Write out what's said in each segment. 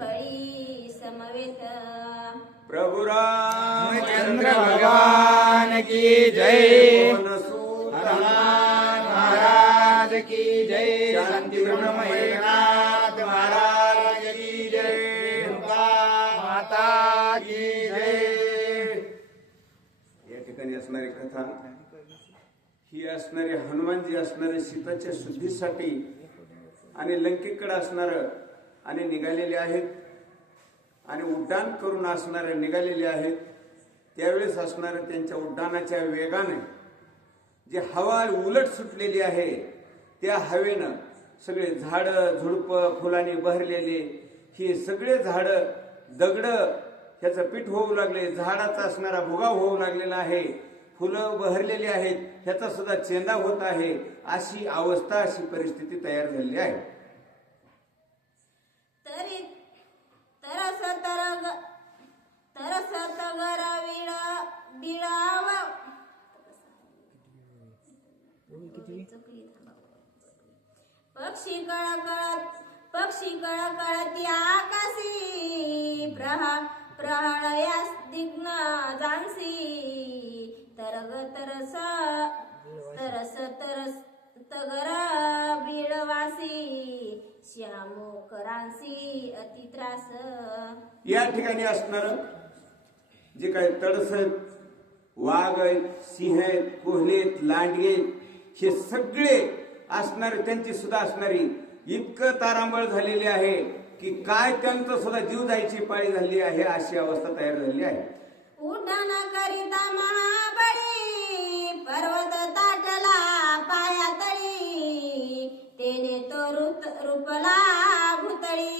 फळी समवेत। प्रभु रामचंद्र भगवान की जय। हनुमान महाराज की जय। शांती ब्रह्म एकनाथ महाराज की जय। दुर्गा माता की जय। या ठिकाणी असणारी कथा ही असणारे हनुमानजी असणारे सीताच्या शुद्धीसाठी आणि लंकेकडे असणार आणि निघालेले आहेत आणि उड्डाण करून असणारे निघालेले आहेत। त्यावेळेस असणारे त्यांच्या उड्डाणाच्या वेगाने जे हवा उलट सुटलेली आहे त्या हवेनं सगळे झाड झुडप फुलांनी बहरलेले हे सगळे झाड दगड ह्याचं पीठ होऊ लागले। झाडाचा असणारा भुगा होऊ लागलेला आहे। फुलं बहरलेली आहेत ह्याचा सुद्धा चेंदा होत आहे। अशी अवस्था अशी परिस्थिती तयार झालेली आहे। तरसत गरा बिळावा पक्षी कळकळती आकाशी प्रहळयास दिग्न जाणसी। तरस तगरा बिळवासी श्यामो करांसी अति त्रास। या ठिकाणी असणार जे काही तडसत वाघ आहेत, सिंह आहेत, कोल्हे आहेत, लांडगे हे सगळे असणारे त्यांची सुद्धा असणारी इतकं तारांबळ झालेली आहे की काय त्यांचं सुद्धा जीव जायची पाळी झाली आहे। अशी अवस्था तयार झालेली आहे। उड्डाण करिता महाबळी पर्वत ताटला पायातळी। तेने तो रूपला भुतळी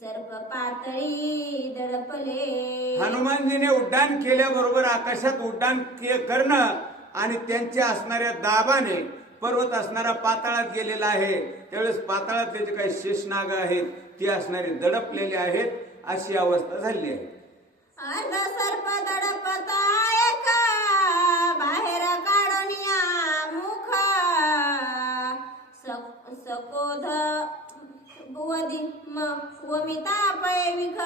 सर्प पातळी दडपले। हनुमानजीने उड्डाण केल्याबरोबर आकाशात उड्डाण करणं आणि त्यांच्या असणाऱ्या दाबाने पर्वत असणारा पाताळात गेलेला आहे। त्यावेळेस पाताळातले जे काही शेषनाग आहेत ते असणारे दडपलेले आहेत। अशी अवस्था झाली आहे। अर्ध सर्प दडपता एका बाहेर काढनिया मुख। सकोध वमिता पैविख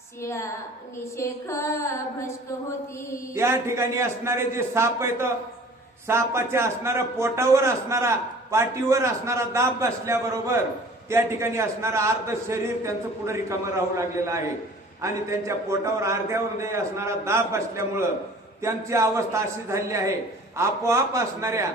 शिळा निशेख भस्क होती। त्या ठिकाणी असणारे जे साप आहेत सापाच्या असणारा पोटावर असणारा पाठीवर असणारा दाब बसल्याबरोबर त्या ठिकाणी असणारा अर्ध शरीर त्यांचं पुढे रिकामं राहू लागलेलं आहे आणि त्यांच्या पोटावर अर्ध्यावर असणारा दाब बसल्यामुळं त्यांची अवस्था अशी झाली आहे। आपोआप असणाऱ्या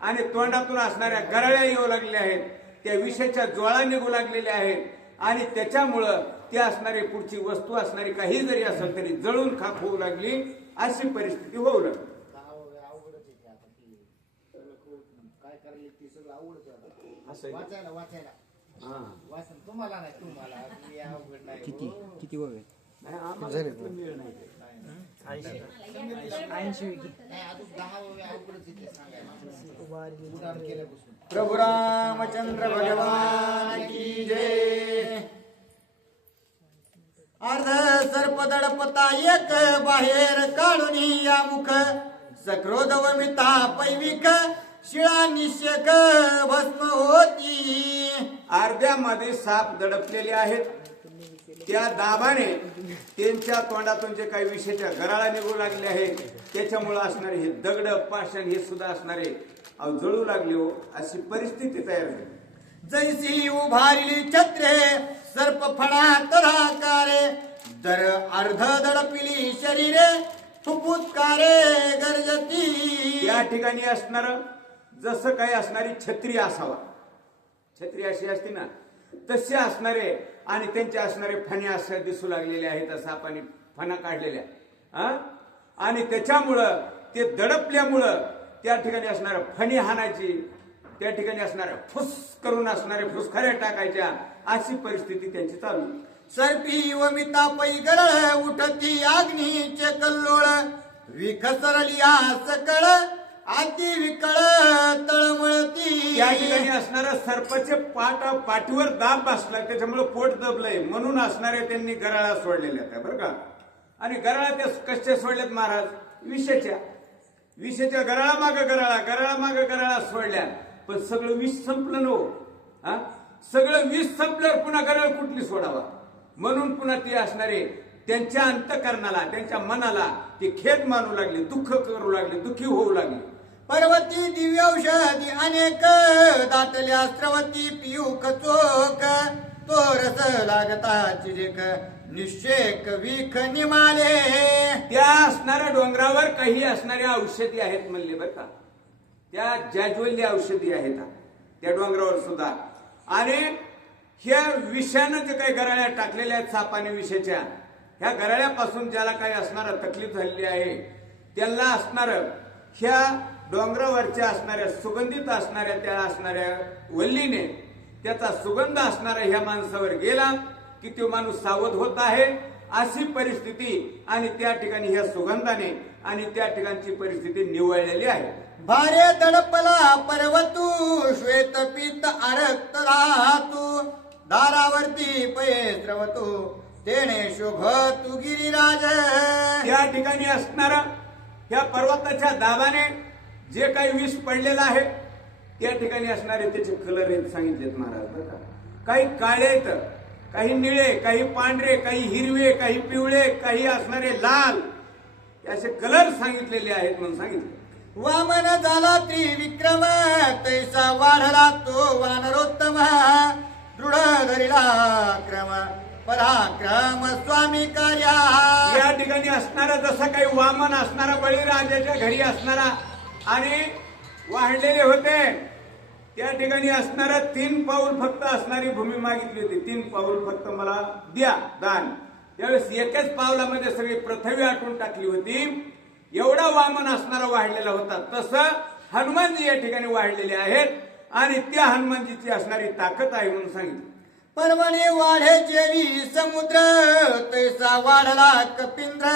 आणि तोंडातून असणाऱ्या गरळ्या येऊ लागलेल्या आहेत। त्या विषाच्या ज्वाळा निघू लागलेल्या आहेत आणि त्याच्यामुळं ते असणारी पुढची वस्तू असणारी काही जरी असेल तरी जळून खाक होऊ लागली। अशी परिस्थिती होऊ लागली। किती वय प्रभु रामचंद्र भगवान की जय। अर्ध सर्प दडपता एक बाहेर काढून या मुख। सक्रोध वमिता पैविक शिळा निषेक भस्म होती। अर्ध्यामध्ये साप दडपलेले आहेत। त्या दाबाने त्यांच्या तोंडातून जे काही विषयाच्या गराळा निघू लागले आहेत त्याच्यामुळे असणारे हे दगड पाषाण हे सुद्धा असणारे जळू लागले हो। अशी परिस्थिती तयार झाली। जैसी उभारली छत्रे सर्प फणा तराकारे दर अर्ध दडपिली शरीरे फुफुतकारे गरजती। या ठिकाणी असणार जसं काही असणारी छत्री असावा, छत्री अशी असते ना तसे असणारे आणि त्यांचे असणारे फणे असे दिसू लागलेले आहेत। सापाने फणा काढलेल्या आणि त्याच्यामुळं ते दडपल्यामुळं त्या ठिकाणी असणाऱ्या फणी हाणायची, त्या ठिकाणी असणाऱ्या फुस करून असणारे फुसखऱ्या टाकायच्या। अशी परिस्थिती त्यांची चालू। सर्पी वमिता पै गरळ उठती अग्नीचे कल्लोळ विखसरली सकळ अति विकळ तळमळती। या ठिकाणी असणारा सर्पाचे पाठीवर दाब बसला त्याच्यामुळे पोट दबलंय म्हणून असणारे त्यांनी गराळा सोडलेल्या आहेत बरं का। आणि गराळा ते कसे सोडलेत महाराज? विषाच्या गराळा माग गराळा सोडल्या पण सगळं विष संपलं नो। सगळं विष संपल्यावर पुन्हा गरळ कुठली सोडावा म्हणून पुन्हा ते असणारे त्यांच्या अंतःकरणाला त्यांच्या मनाला ते खेद मानू लागले, दुःख करू लागले, दुःखी होऊ लागले. पर्वती दिव्यौषधी अनेक दाटल्या स्रवती पियूक चोक तो रस लागता चिरेक निश्चेक विख निमाले. त्या असणाऱ्या डोंगरावर काही असणाऱ्या औषधी आहेत म्हणले बरं का. त्या जाज्वल्य औषधी आहेत त्या डोंगरावर सुद्धा. आणि ह्या विषानं जे काही गराळ्या टाकलेल्या आहेत सापाने विषाच्या, ह्या गराळ्यापासून ज्याला काही असणारा तकलीफ झालेली आहे त्यांना असणार ह्या डोंगरावरच्या असणाऱ्या सुगंधित असणाऱ्या त्या असणाऱ्या वल्लीने त्याचा सुगंध असणारा ह्या माणसावर गेला की तो माणूस सावध होत आहे अशी परिस्थिती. आणि त्या ठिकाणी ह्या सुगंधाने आणि त्या ठिकाणची परिस्थिती निवळलेली आहे. भारे दडपला पर्वतू श्वेत पीत आरक्त धातू दारावरती पये स्रवतू तेने शोभतू गिरिराज. त्या ठिकाणी असणारा या पर्वताच्या दाबाने जे काही विष पडलेलं आहे त्या ठिकाणी असणारे त्याचे कलर आहेत सांगितलेत महाराज बरं का. काही काळे आहेत, काही निळे, काही पांढरे, काही हिरवे, काही पिवळे, काही असणारे लाल असे कलर सांगितलेले आहेत म्हणून सांगितले. वामन झाला त्रिविक्रम तैसा वाढला तो वानरोत्तम दृढ धरिला क्रम पराक्रम स्वामी कार्या. या ठिकाणी असणारा जसा काही वामन असणारा बळीराजाच्या घरी असणारा आणि वाढलेले होते त्या ठिकाणी असणारा 3 पाऊल फक्त असणारी भूमी मागितली होती. 3 पाऊल फक्त मला द्या दान. त्यावेळेस एकाच पावलामध्ये सगळी पृथ्वी आटून टाकली होती. एवढा वामन असणारा वाढलेला होता. तसं हनुमानजी या ठिकाणी वाढलेले आहेत आणि त्या हनुमानजीची असणारी ताकद आहे म्हणून सांगितलं. पर्वणी वाढे जेवी समुद्र तैसा वाढला कपिंद्र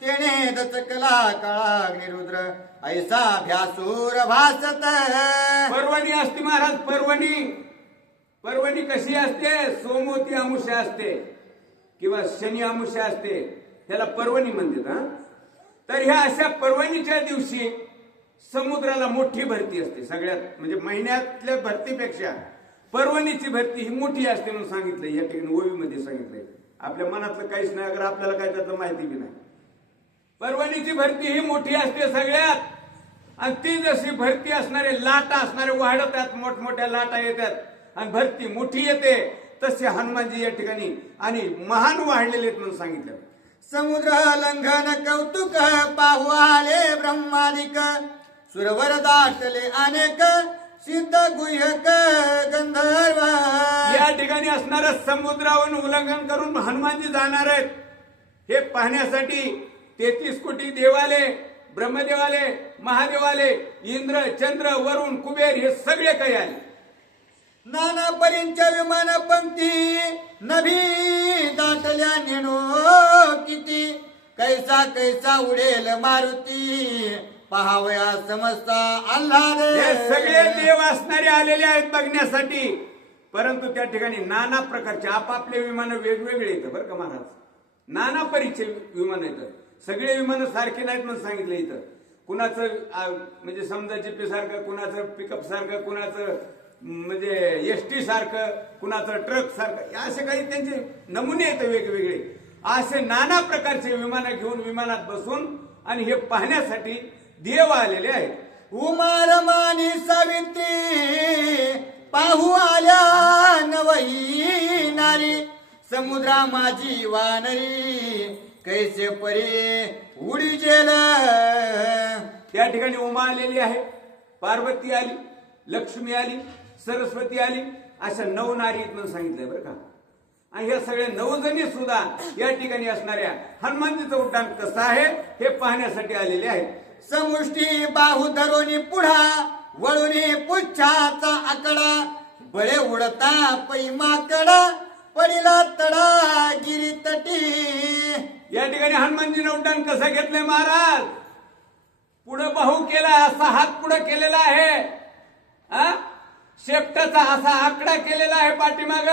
तेने दचकला काळाग्निरुद्र ऐसा भ्यासूर भासत. पर्वणी असते महाराज. पर्वणी कशी असते? सोमवती अमुष्या असते किंवा शनी अमुष्या असते त्याला पर्वणी म्हणतात. तर ह्या अशा पर्वणीच्या दिवशी समुद्राला मोठी भरती असते सगळ्यात म्हणजे महिन्यातल्या भरतीपेक्षा पर्वणीची भरती ही मोठी असते म्हणून सांगितलंय या ठिकाणी ओवीमध्ये सांगितलंय. आपल्या मनातलं काहीच नाही अगर आपल्याला काय त्याचं माहिती बी नाही. पर्वणीची भरती ही मोठी असते सगळ्यात. आणि ती जशी भरती असणारे लाटा असणारे वाढतात, मोठमोठ्या लाटा येतात आणि भरती मोठी येते तसे हनुमानजी या ठिकाणी आणि महान वाढलेले आहेत म्हणून सांगितलं. समुद्र लंघन कौतुक पाहू आले ब्रह्मादिक सुरवर दाटले अनेक सिद्ध गुह्यक गंधर्व. या ठिकाणी असणारं समुद्रावरून उल्लंघन करून हनुमानजी जाणार आहेत हे पाहण्यासाठी 33 कोटी देवाले, ब्रह्मदेवाले, महादेवाले, इंद्र, चंद्र, वरुण, कुबेर हे सगळे काही आले. नाना परींच्या विमान पंक्ती नभी दाटल्या नेणो किती कैसा कैसा उडेल मारुती पहावया समजता आल्हाद. हे सगळे देव असणारे आलेले आहेत बघण्यासाठी. परंतु त्या ठिकाणी नाना प्रकारचे आपापले विमान वेगवेगळे येतं बरं का महाराज. नाना परीचे विमान येतं. सगळे विमान सारखे नाहीत म्हणून सांगितलं इथं. कुणाचं म्हणजे समजा जीपी सारखं, कुणाचं पिकअप सारखं, कुणाचं म्हणजे एसटी सारखं, कुणाचं ट्रक सारखं असे काही त्यांचे नमुने येतं वेगवेगळे. असे नाना प्रकारचे विमानं घेऊन विमानात बसून आणि हे पाहण्यासाठी देव आलेले आहेत. उमारमानी सावित्री पाहू आल्या नवई नारी समुद्रा माझी वानरी कैसे परी उडी जेल. त्या ठिकाणी उमा आलेली आहे, पार्वती आली, लक्ष्मी आली, सरस्वती आली, अशा 9 नारी म्हणून सांगितलंय बरं का. आणि ह्या सगळ्या 9 जणी सुद्धा या ठिकाणी असणाऱ्या हनुमानजीचं उड्डाण कसं आहे हे पाहण्यासाठी आलेले आहेत. समुष्टी बाहू धरोनी पुढा वळुनी पुच्छाचा आकडा बळे उडता पैमाकडा पडिला तडा गिरी तटी. या ठिकाणी हनुमानजीनं उड्डाण कसं घेतलंय महाराज? पुढं बाहू केला, असा हात पुढं केलेला आहे, शेपटाचा असा आकडा केलेला आहे पाठीमाग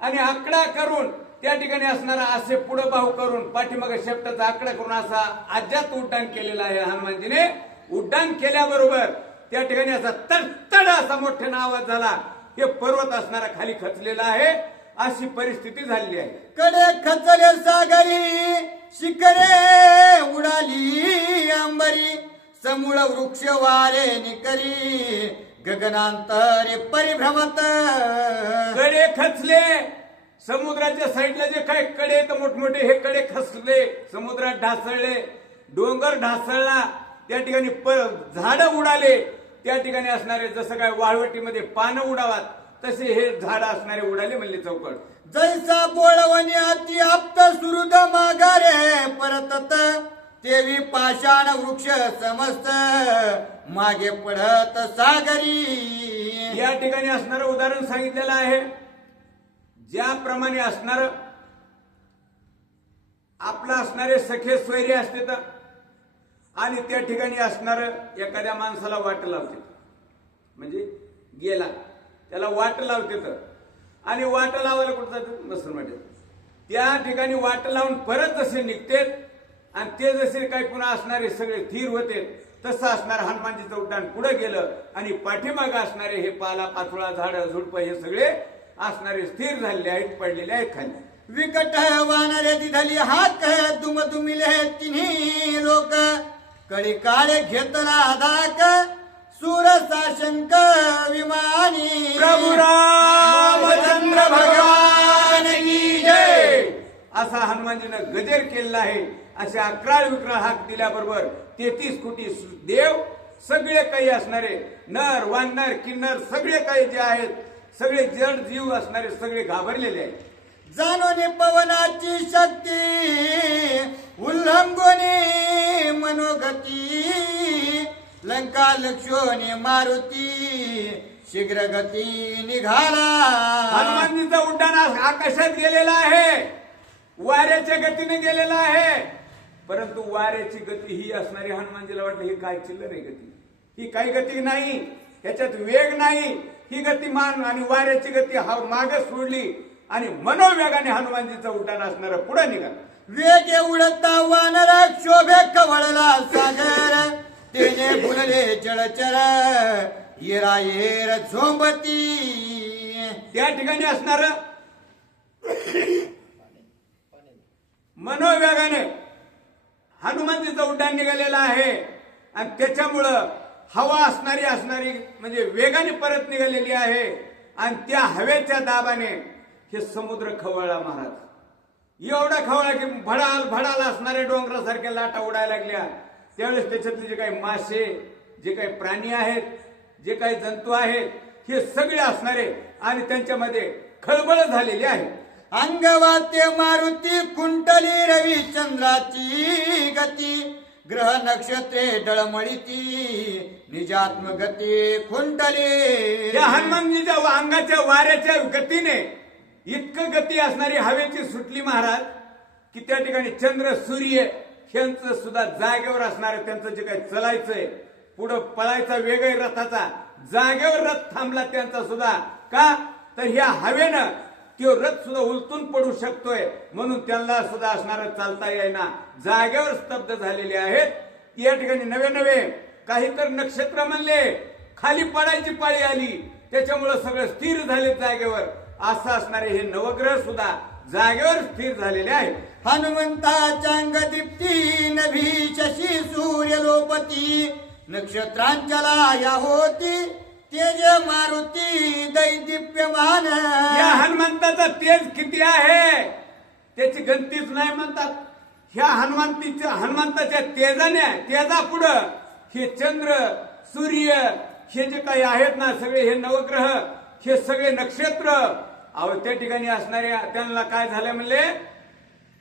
आणि आकडा करून त्या ठिकाणी असणारा असे पुढं बाहू करून पाठीमाग शेपटाचा आकडा करून असा आज्यात उड्डाण केलेला आहे हनुमानजीने. उड्डाण केल्याबरोबर त्या ठिकाणी असा तडतड असा मोठ्यानं आवाज झाला हे पर्वत असणारा खाली खचलेला आहे, अशी परिस्थिती झालेली आहे. कडे खचले सागरी शिखरे उडाली अंबरी समूळ वृक्ष वारे निकरी गगनांतरे परिभ्रमत. कडे खचले, समुद्राच्या साईडला जे काही कडे आहेत मोठमोठे, हे कडे खचले, समुद्रात ढासळले, डोंगर ढासळला, त्या ठिकाणी झाडं उडाले, त्या ठिकाणी असणारे जसं काय वाळवटीमध्ये पानं उडावात तसे हे झाड असणारे उडाले म्हणले चौकट. जैसा बोळवणी अति आप्त सुहृद माघारे परतत तेवी पाषाण वृक्ष समस्त मागे पडत सागरी. या ठिकाणी असणारं उदाहरण सांगितलेलं आहे. ज्याप्रमाणे असणार आपलं असणारे सखे स्वैरी असते तर, आणि त्या ठिकाणी असणार एखाद्या माणसाला वाट लावते, म्हणजे गेला त्याला वाट लावते तर, आणि वाट लावायला कुठं जातात मसलमध्ये, त्या ठिकाणी वाट लावून परत जसे निघतेत आणि ते जसे काही पुन्हा असणारे सगळे स्थिर होते, तसं असणार हनुमानजीचं उड्डाण पुढे गेलं आणि पाठीमागं असणारे हे पाला पाचोळा झाडं झुडपं हे सगळे असणारे स्थिर झालेले आहेत, पडलेले आहेत खाली. विकट वानरे दिधली हाक दुमदुमिले तिन्ही लोक कडी काळे घेतला धाक सुरसा शंक विमानी प्रभू रामचंद्र भगवान की जय असा हनुमानजीनं गजेर केलेला आहे. अशा अकराळ विक्राळ हाक दिल्याबरोबर 33 कोटी देव सगळे काही असणारे नर वानर किन्नर सगळे काही जे आहेत, सगळे जड जीव असणारे सगळे घाबरलेले आहेत. जाणोनी पवनाची शक्ती उल्लंघोनी मनोगती लंका लक्ष्योनी मारुती शीघ्र गती निघाला. हनुमानजीचं उड्डाण आकाशात गेलेलं आहे, वाऱ्याच्या गतीने गेलेलं आहे, परंतु वाऱ्याची गती ही असणारी हनुमानजीला वाटलं ही काय चिल्लर आहे गती, ही काही गती नाही, ह्याच्यात वेग नाही, ही गतिमान आणि वाऱ्याची गती मागे सोडली आणि मनोवेगाने हनुमानजीचं उड्डाण असणारं पुढे निघालं. वेगे उडता वानर शोभे कवळला सागर तेने फुलले जळचर येरा येर झोंबती. त्या ठिकाणी असणार मनोवेगाने हनुमानजीचं उड्डाण निघालेलं आहे आणि त्याच्यामुळं हवा असणारी म्हणजे वेगाने परत निघालेली आहे आणि त्या हवेच्या दाबाने हे समुद्र खवळला महाराज. एवढा खवळला की भडाल भडाल असणाऱ्या डोंगरासारख्या लाटा उडायला लागल्या. त्यावेळेस त्याच्यातले जे काही मासे, जे काही प्राणी आहेत, जे काही जंतू आहेत, हे सगळे असणारे आणि त्यांच्यामध्ये खळबळ झालेली आहे. अंगवाते मारुती कुंटली रविचंद्राची गती ग्रह नक्षत्रे डळमळीती निजात्म गती खुंटली. या हनुमानजीच्या अंगाच्या वाऱ्याच्या गतीने इतकं गती असणारी हवेची सुटली महाराज की त्या ठिकाणी चंद्र सूर्य यांचं सुद्धा जागेवर असणार, त्यांचं जे काही चलायचंय पुढं पळायचा वेग आहे रथाचा, जागेवर रथ थांबला त्यांचा सुद्धा. का तर ह्या हवेनं तो रथ सुद्धा उलटून पडू शकतोय म्हणून त्यांना सुद्धा असणारं चालता येईना, जागेवर स्तब्ध झालेले आहेत. या ठिकाणी नवे नवे काही तर नक्षत्र म्हणले, खाली पडायची पाळी आली, त्याच्यामुळे सगळं स्थिर झाले जागेवर. असं असणारे हे नवग्रह सुद्धा जागेवर स्थिर झालेले आहेत. हनुमंताच्या अंगदीप्ती नभी शशी सूर्य लोपती नक्षत्रांचला या होती तेज मारुती दैदिप्यमान. या हनुमंताचा तेज किती आहे त्याची गणतीच नाही म्हणतात. ह्या हनुमंताच्या तेजापुढं हे चंद्र सूर्य हे जे काही आहेत ना सगळे हे नवग्रह हे सगळे नक्षत्र त्या ठिकाणी असणारे त्यांना काय झालं म्हणले,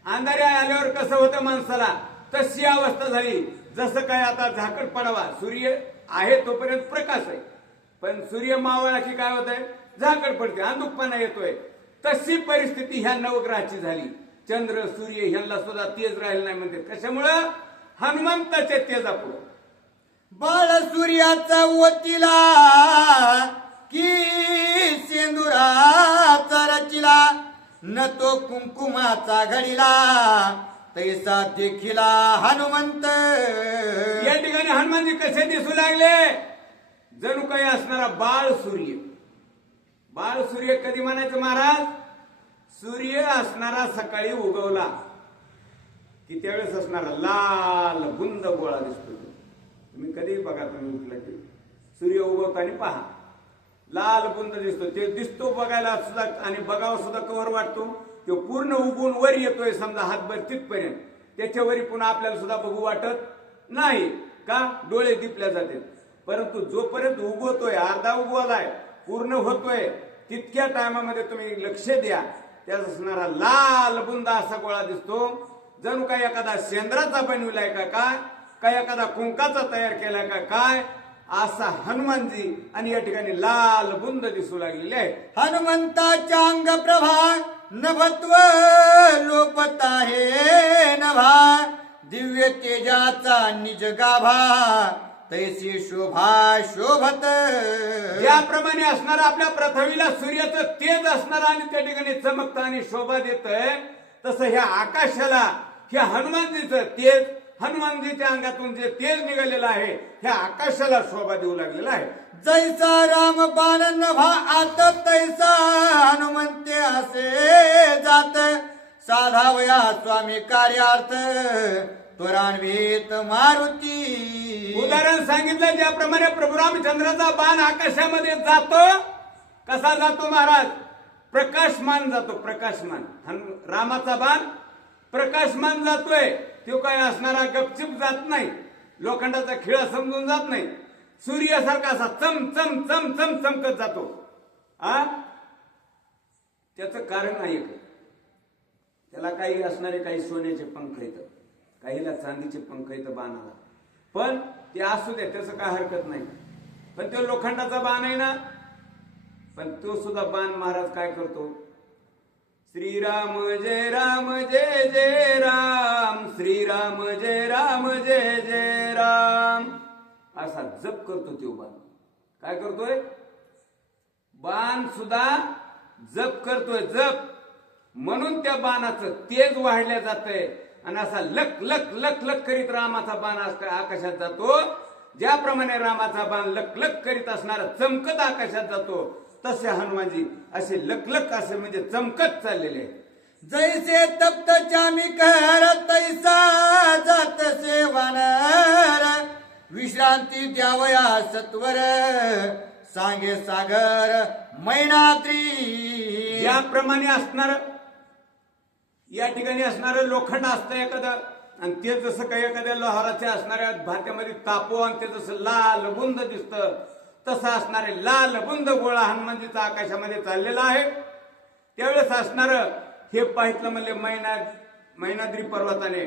अंधाऱ्या आल्यावर कसं होतं माणसाला तशी अवस्था झाली. जसं काय आता झाकड पडावा, सूर्य आहे तोपर्यंत प्रकाश आहे, पण सूर्य मावळला की काय होत आहे, झाकड पडते, अंधुकपणा येतोय. तशी परिस्थिती ह्या नवग्रहाची झाली. चंद्र सूर्य ह्यांना सुद्धा तेज राहिलं नाही म्हणते. कशामुळं? हनुमंताच्या तेजापुढं. बाळ सूर्याचा वतीला की सेंदुराचा रचिला न तो कुंकुमाचा घडीला तैसा देखिला हनुमंत. या ठिकाणी हनुमानजी कसे दिसू लागले? जणू काही असणारा बाळ सूर्य. बाळ सूर्य कधी म्हणायचं महाराज? सूर्य असणारा सकाळी उगवला की त्यावेळेस असणारा लाल बुंद गोळा दिसतो. तुम्ही कधी बघा, तुम्ही उठला की सूर्य उगवताना पहा, लाल बुंद दिसतो. ते दिसतो बघायला सुद्धा आणि बघावं सुद्धा कवर वाटतो. तो पूर्ण उगवून वर येतोय समजा हातभर तिथपर्यंत, त्याच्यावरी पुन्हा आपल्याला सुद्धा बघू वाटत नाही का, डोळे दिपल्या जातात. परंतु जोपर्यंत उगवतोय, अर्धा उगवलाय, पूर्ण होतोय, तितक्या टायमामध्ये तुम्ही लक्ष द्या, त्यात असणारा लाल बुंदा असा गोळा दिसतो. जणू काय एखादा शेंद्राचा बनविलाय का काय एखादा कुंकाचा तयार केलाय का काय, असा हनुमानजी आणि या ठिकाणी लाल बुंद दिसू लागलेले आहे. हनुमंताच्या अंग प्रभा नभत्व लोपत आहे नभा, दिव्य तेजाचा निज गाभा तैसी शोभा शोभत. ज्याप्रमाणे असणार आपल्या पृथ्वीला सूर्याचं तेज असणार आणि त्या ठिकाणी चमकतं आणि शोभा देतंय, तसं ह्या आकाशाला ह्या हनुमानजीचं तेज, हनुमानजीच्या अंगातून जे तेज निघालेलं आहे, ह्या आकाशाला शोभा देऊ लागलेला आहे. जैसा राम बाण नभा आत तैसा हनुमंते असे जात, साधावया स्वामी कार्यार्थ त्वरान्वित मारुती. उदाहरण सांगितलं ज्याप्रमाणे प्रभू रामचंद्राचा बाण आकाशामध्ये जातो. कसा जातो महाराज? प्रकाशमान जातो, प्रकाशमान. रामाचा बाण प्रकाशमान जातोय. तो काय असणारा गपचिप जात नाही, लोखंडाचा खिळा समजून जात नाही, सूर्यासारखा असा चम चम चम चम चमकत जातो. त्याचं कारण नाही, त्याला काही असणारे काही सोन्याचे पंख येतं, काहीला चांदीचे पंख येतं बाणाला, पण ते असू दे, त्याचं काय हरकत नाही. पण तो लोखंडाचा बाण आहे ना, पण तो सुद्धा बाण महाराज काय करतो? श्रीराम जय जय राम, श्रीराम जय जय राम असा जप करतो. तो बाण काय करतोय? बाण सुद्धा जप करतोय, जप. म्हणून त्या बाणाचं तेज वाढल्या जातंय आणि असा लक लक लक लक करीत रामाचा बाण आकाशात जातो. ज्याप्रमाणे रामाचा बाण लक लक करीत असणारा चमकत आकाशात जातो, तसे हनुमानजी असे लकलक असे म्हणजे चमकत चाललेले आहेत. जैसे तप्त चामी कहर तैसा जात सेवानर, विश्रांती द्यावया सत्वर सांगे सागर मैनात्री. याप्रमाणे असणार या ठिकाणी असणारं लोखंड असतं एखादं, आणि ते जसं काही एखाद्या लोहाराच्या असणाऱ्या भात्यामध्ये तापो आणि ते जसं लाल बुंद दिसतं, तसं असणारे लाल बुंद गोळा हनुमानजीचा आकाशामध्ये चाललेला आहे. त्यावेळेस असणार हे पाहितलं म्हणले मैनाद्री पर्वताने,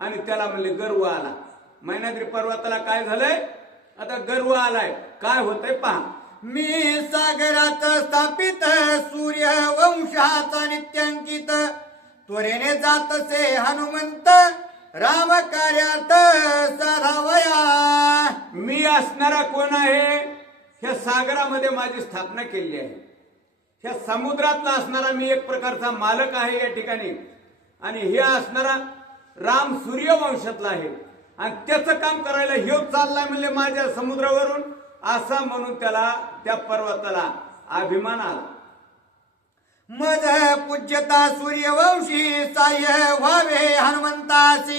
आणि त्याला म्हणले गर्व आला. मैनाद्री पर्वताला काय झालंय? आता गर्व आलाय. काय होतंय पहा. मी सागरात स्थापित सूर्य वंशाचा नित्यांकित, त्वरेने जातसे हनुमंत राम कार्यार्थ साधावया. मी असणारा कोण आहे? ह्या सागरामध्ये माझी स्थापना केली आहे. ह्या समुद्रातला असणारा मी एक प्रकारचा मालक आहे या ठिकाणी, आणि हे असणारा राम सूर्यवंशातला आहे, आणि त्याचं काम करायला ह्यो चाललाय म्हणले माझ्या समुद्रावरून, असा म्हणून त्याला त्या पर्वताला अभिमान आला. मज पूज्यता सूर्यवंशी साह्य व्हावे हनुमंतासी,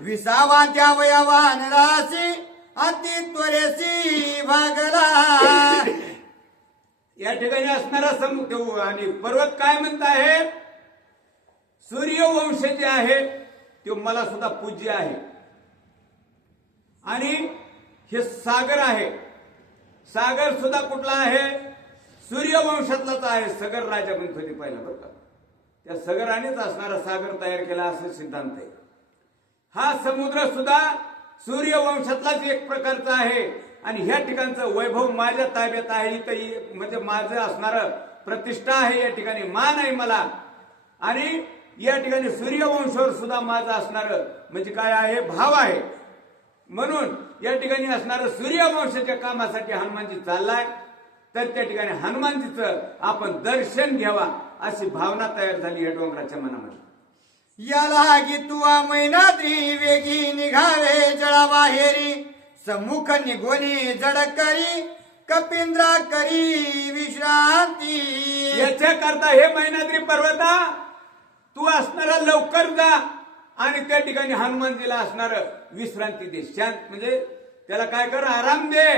विसावा द्यावया वानरासी अति त्वरेसी भागला. या ठिकाणी असणारा समुद्र आणि पर्वत काय म्हणत आहे? सूर्यवंश जे आहे ते मला सुद्धा पूज्य आहे, आणि हे सागर आहे, सागर सुद्धा कुठला आहे? सूर्यवंशातलाच आहे. सगर राजा म्हणत होते पहिला, बरं का. त्या सगरानेच असणारा सागर तयार केला असं सिद्धांत आहे. हा समुद्र सुद्धा सूर्यवंशातलाच एक प्रकारचा आहे, आणि ह्या ठिकाणचं वैभव माझ्या ताब्यात आहे. इथं म्हणजे माझं असणारं प्रतिष्ठा आहे, या ठिकाणी मान आहे मला, आणि या ठिकाणी सूर्यवंशावर सुद्धा माझं असणारं म्हणजे काय आहे? भाव आहे. म्हणून या ठिकाणी असणारं सूर्यवंशाच्या कामासाठी हनुमानजी चाललाय, तर त्या ठिकाणी हनुमानजीचं आपण दर्शन घ्यावा अशी भावना तयार झाली या डोंगराच्या मनामध्ये. याला गीतुआ मैनाद्री वेगी निघावे जळाबाहेरी, सम्मुख निघोनी जडकरी कपिंद्रा करी विश्रांती. याच्या करता हे मैनाद्री पर्वता तू असणारा लवकर जा आणि त्या ठिकाणी हनुमानजीला असणार विश्रांती दे. शांत म्हणजे त्याला काय कर, आराम दे.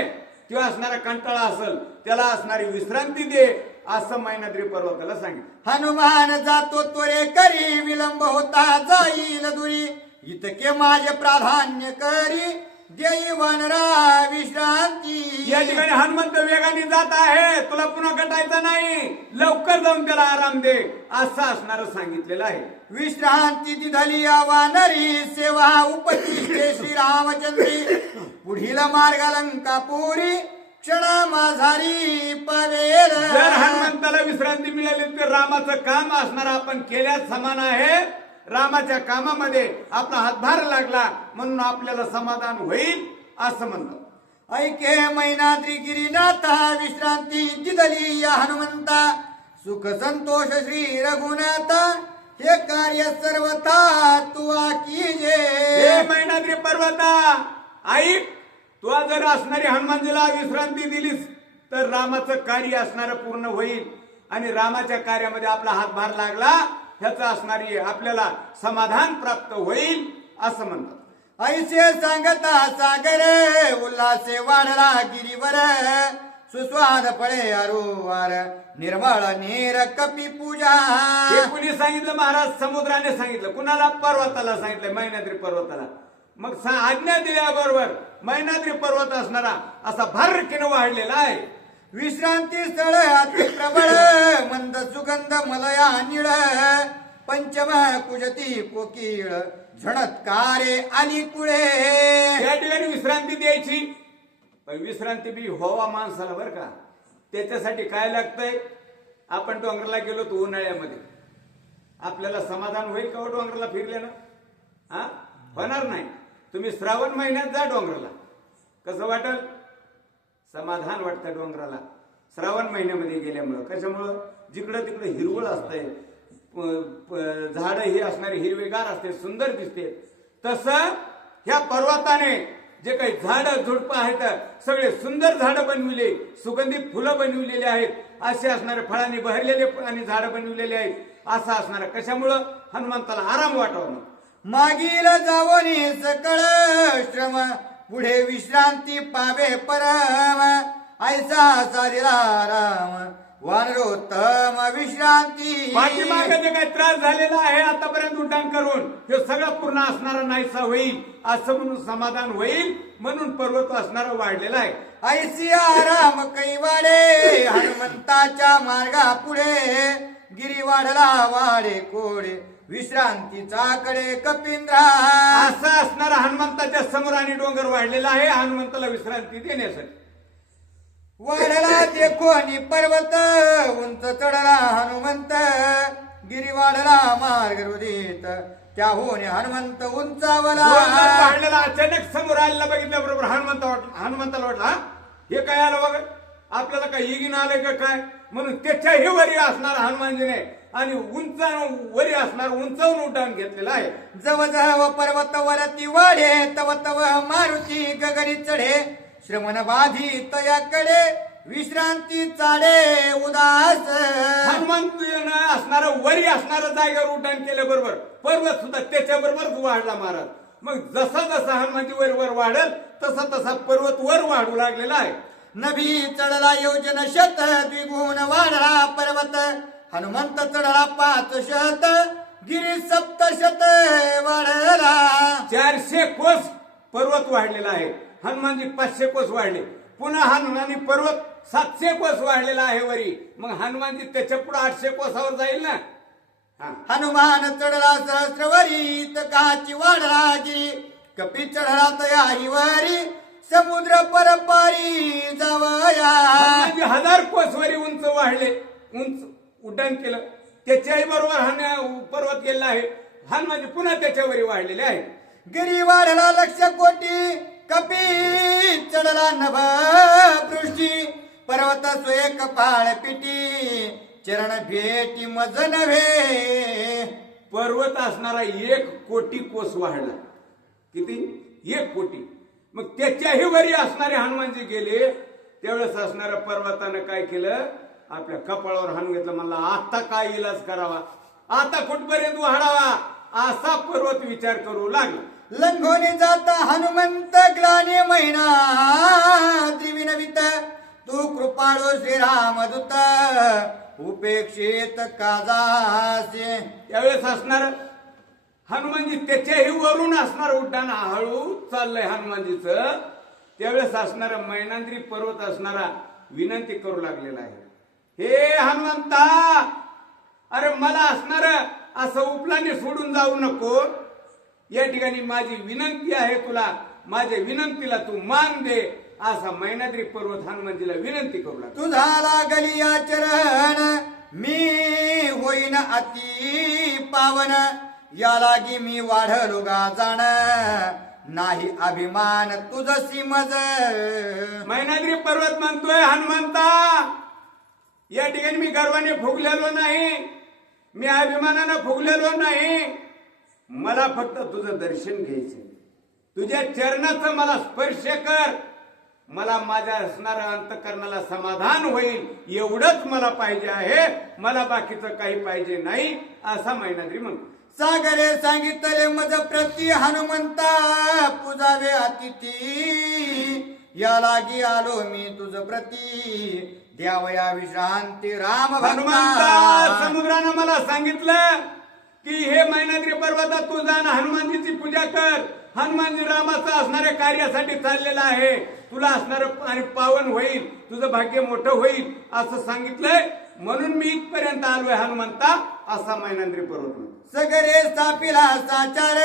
किंवा असणारा कंटाळा असेल त्याला असणारी विश्रांती दे असं मैनाद्री पर्वताला सांगितलं. हनुमान जातो त्वरे करी विलंब होता जाईल दुरी. इतके माझे प्राधान्य करी देई वानरा विश्रांती. या ठिकाणी हनुमंत वेगाने जात आहे, तुला पुन्हा कटायचं नाही, लवकर जाऊन त्याला आराम दे असं असणार सांगितलेलं आहे. विश्रांती दिधली वानरी सेवा उपतिष्ठे श्रीरामचंद्री. पुढील मार्ग लंकापुरी क्षणा माझारी पवेल. जर हनुमंताला विश्रांती मिळाली तर रामाचं काम असणार आपण केल्यास समान आहे. रामाच्या कामामध्ये आपला हातभार लागला म्हणून आपल्याला समाधान होईल असं म्हणतात. ऐके मैनाद्री गिरीनाथा विश्रांती दिदली या हनुमंता. सुख संतोष श्री रघुनाथा हे कार्य सर्वथा तुआ कीजे. हे मैनाद्री पर्वता ऐक, तू जर असणारी हनुमानजीला विश्रांती दिलीस तर रामाचं कार्य असणार पूर्ण होईल आणि रामाच्या कार्यामध्ये आपला हातभार लागला ह्याचं असणारी आपल्याला समाधान प्राप्त होईल असं म्हणतात. ऐसे सांगता सागर उल्हासे वाढला गिरीवर. सुस्वाद फळे अरुवार निर्मळ नीर कपी पूजा. हे कुणी सांगितलं? महाराज समुद्राने सांगितलं. कुणाला? पर्वताला सांगितलं, मैनाद्री पर्वताला. मग आज्ञा दिल्याबरोबर मैनाद्री पर्वत असणारा असा भरकीनं वाढलेला आहे. विश्रांती स्थळ अति प्रबळ मंद सुगंध मलया निळ. पंचम कुजती कोकिळ झणत्कारे आली कुळे. या ठिकाणी विश्रांती द्यायची, पण विश्रांती बी व्हावा माणसाला बरं का. त्याच्यासाठी काय लागतंय? आपण डोंगराला गेलो तो उन्हाळ्यामध्ये, आपल्याला समाधान होईल का डोंगराला फिरल्यानं? हा, होणार नाही. तुम्ही श्रावण महिन्यात जा डोंगराला, कसं वाटल? समाधान वाटतं डोंगराला श्रावण महिन्यामध्ये गेल्यामुळं. कशामुळं? जिकडं तिकडं हिरवळ असतंय, झाड ही असणारे हिरवेगार असते, सुंदर दिसते. तसं ह्या पर्वताने जे काही झाड झुडपं आहेत सगळे सुंदर झाडं बनविले, सुगंधित फुलं बनविलेली आहेत, असे असणारे फळांनी बहरलेले आणि झाडं बनविलेले आहेत. असं असणार कशामुळं? हनुमंताला आराम वाटावं. मागील जावनी सकळ श्रम पुढे विश्रांती पावे परम. ऐसा सारिला राम वानरोत्तम विश्रांती. पाठीमागे जे काही त्रास झालेला आहे आतापर्यंत उड्डाण करून हे सगळं पूर्ण असणारा नाहीसा होईल असं म्हणून समाधान होईल म्हणून पर्वत असणारा वाढलेला आहे. ऐसी आराम कैवाडे हनुमंताच्या मार्गा पुढे. गिरी वाढला वाडे कोडे विश्रांतीचा कडे कपिंद्रा. असं असणारा हनुमंताच्या समोर आणि डोंगर वाढलेला आहे हनुमंताला विश्रांती देण्यासाठी. वाढला देखोनी पर्वत उंच चढला हनुमंत. गिरी वाढला मार्ग हृदित त्याहून हनुमंत उंचावला. वाढलेला अचानक समोर आलेला बघितल्या बरोबर हनुमंताला वाटला हे काय आलं बघ, आपल्याला काय इगिन आलंय का काय म्हणून त्याच्याही वरी असणारा हनुमानजीने आणि उंच वरी असणार उंचावून उड्डाण घेतलेलं आहे. जव जव पर्वत वरती वाढे तव तव मारुती गगनी चढे. श्रमण बाधी तयाकडे विश्रांती चाडे उदास. हनुमंतानं असणारं वरी असणारं जागेवर उड्डाण केल्याबरोबर पर्वत सुद्धा त्याच्या बरोबरच वाढला महाराज. मग जसा जसा हनुमानजी वर वर वाढेल तसा तसा पर्वत वर वाढू लागलेला आहे. नभी चढला योजन शत द्विगुण वाढला पर्वत. हनुमंत चढला 500 गिरी 700 वाढला. 400 कोस पर्वत वाढलेला आहे. हनुमानजी 500 कोस वाढले. पुन्हा हनुमानी पर्वत 700 कोस वाढलेला आहे वरी. मग हनुमानजी त्याच्या पुढे 800 कोसावर जाईल ना. हनुमान चढला सहस्रवरी काची वाढला गिरी. कपी चढला तयारी वरी समुद्र परपारी जावया. हनुमानजी 1000 कोस वरी उंच वाढले, उंच उड्डाण केलं. त्याच्याही बरोबर पर्वत गेलेला आहे. हनुमानजी पुन्हा त्याच्यावरी वाढलेले आहे. गिरी वाढला 1,00,000 कोटी. कपी चढला नभ पृष्ठी. पर्वत सोय कपाळ पिटी चरण भेटी मज नव्हे. पर्वत असणारा 1 कोटी कोस वाढला. किती? 1 कोटी. मग त्याच्याही वरी असणारे हनुमानजी गेले. त्यावेळेस असणाऱ्या पर्वतानं काय केलं, आपल्या कपाळावर हाणून घेतलं. म्हणला आता काय इलाज करावा, आता कुठपर्यंत वाढावा, असा पर्वत विचार करू लागला. लंघोनी जाता हनुमंत ग्लानी महिना त्रिविनवित तू कृपाळू श्रीरामदूत उपेक्षित काजासे. त्यावेळेस असणार हनुमानजी त्याच्याही वरून असणार उड्डाण हळू चाललंय हनुमानजीचं. त्यावेळेस असणारा मैनांद्री पर्वत असणारा विनंती करू लागलेला आहे, हे हनुमंता, अरे मला असणार असं उपलाने सोडून जाऊ नको. या ठिकाणी माझी विनंती आहे तुला, माझ्या विनंतीला तू मान दे. असा मैनाद्री पर्वत हनुमानजीला विनंती करू लागला. तुझा लागली आचरण मी होईन अति पावन या लागी मी वाढलो गाजाण नाही अभिमान तुझसी मज. मैनाद्री पर्वत म्हणतोय हनुमंता, या ठिकाणी मी गर्वाने फुगलेलो नाही, मी अभिमानानं फुगलेलो नाही. मला फक्त तुझं दर्शन घ्यायचं, तुझ्या चरणाचं मला स्पर्श कर, मला माझ्या असणाऱ्या अंतकरणाला समाधान होईल एवढंच मला पाहिजे आहे, मला बाकीचं काही पाहिजे नाही. असा मैनाद्री म्हणतो. सागरे सांगितले मज प्रती हनुमंता पूजावे अतिथी या लागी आलो मी तुझ प्रती द्यावया विश्रांती राम हनुमंता, समुद्रानं मला सांगितलं की हे मैनाद्री पर्वतात तू जाण हनुमानजीची पूजा कर. हनुमानजी रामाचं असणाऱ्या कार्यासाठी चाललेला आहे, तुला असणारं आणि पावन होईल, तुझं भाग्य मोठं होईल असं सांगितलंय, म्हणून मी इथपर्यंत आलोय हनुमंता. असा मैनाद्री पर्वत. सगरे स्थापिला साचार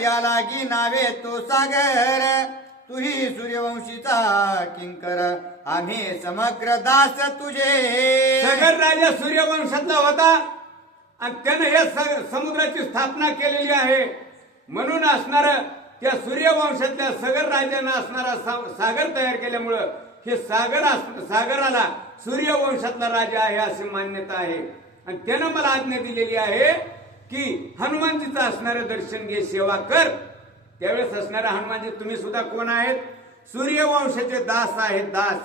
या लागी नावे तो सागर तुही सूर्यवंशीचा किंकर आम्ही समग्र दास तुझे. सगर राजा सूर्यवंशातला होता आणि त्यानं हे समुद्राची स्थापना केलेली आहे, म्हणून असणार त्या सूर्यवंशातल्या सगर राजानं असणारा सागर तयार केल्यामुळं हे सागराला सूर्यवंशातला राजा आहे अशी मान्यता आहे. आणि त्यानं मला आज्ञा दिलेली आहे की हनुमानजीचं असणारं दर्शन घे, सेवा कर. त्यावेळेस असणारा हनुमानजी तुम्ही सुद्धा कोण आहेत, सूर्यवंशाचे दास आहेत, दास,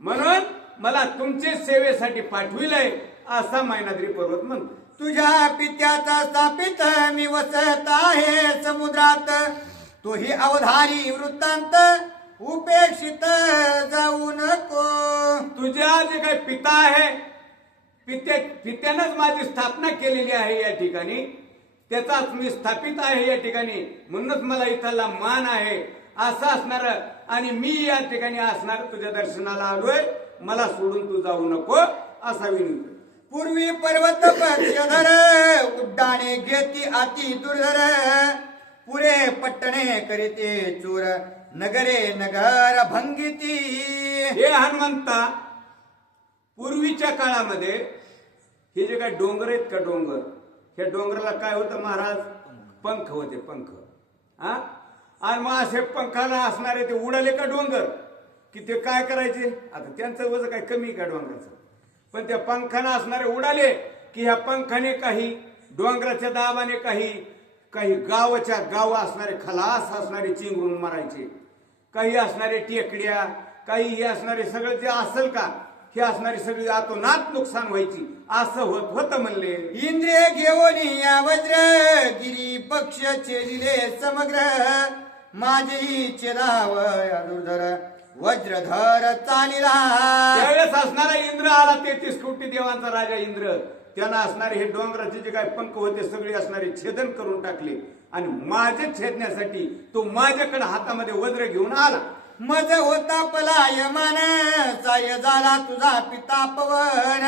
म्हणून मला तुमचे सेवेसाठी पाठविलंय असा मैनाद्री पर्वत म्हणतो. तुझ्या पित्याचा स्थापित मी वसत आहे समुद्रात तोही अवधारी वृत्तांत उपेक्षित जाऊ नको. तुझ्या जे काही पिता आहे, पित्यानंच माझी स्थापना केलेली आहे या ठिकाणी, त्याचाच मी स्थापित आहे या ठिकाणी, म्हणूनच मला इथला मान आहे असं असणार. आणि मी या ठिकाणी असणार तुझ्या दर्शनाला आलोय, मला सोडून तू जाऊ नको असा विनंती. पूर्वी पर्वत पक्षधर उड्डाणे घेती अति दुर्धर पुरे पट्टणे करीते चूर नगरे नगर भंगिती. हे हनुमंता, पूर्वीच्या काळामध्ये हे जे काही डोंगर आहेत का, डोंगर, हे डोंगराला काय होतं महाराज, पंख होते, पंख. हा, आणि मग असे पंखाला असणारे ते उडाले का डोंगर की ते काय करायचे, आता त्यांचं वजन काय कमी का डोंगराचं, पण त्या पंखाने असणारे उडाले की ह्या पंखाने काही डोंगराच्या दाबाने काही गावाच्या गाव असणारे खलास असणारे चिंगरून मारायचे, काही असणारे टेकड्या, काही हे असणारे सगळं जे असेल का हे असणारी सगळी आतोनात नुकसान व्हायची, असं होत म्हणले. इंद्रिय घेऊन या वज्र गिरी पक्ष चेरिले समग्र माझी चेराव दुर्धर वज्रधर चालिला. त्यावेळेस असणारा इंद्र आला, 33 कोटी देवांचा राजा इंद्र, त्यांना असणारे हे डोंगराचे जे काही पंख होते सगळे असणारे छेदन करून टाकले आणि माझे छेदण्यासाठी तो माझ्याकडे हातामध्ये वज्र घेऊन आला. मज होता पलायमान साय झाला तुझा पिता पवन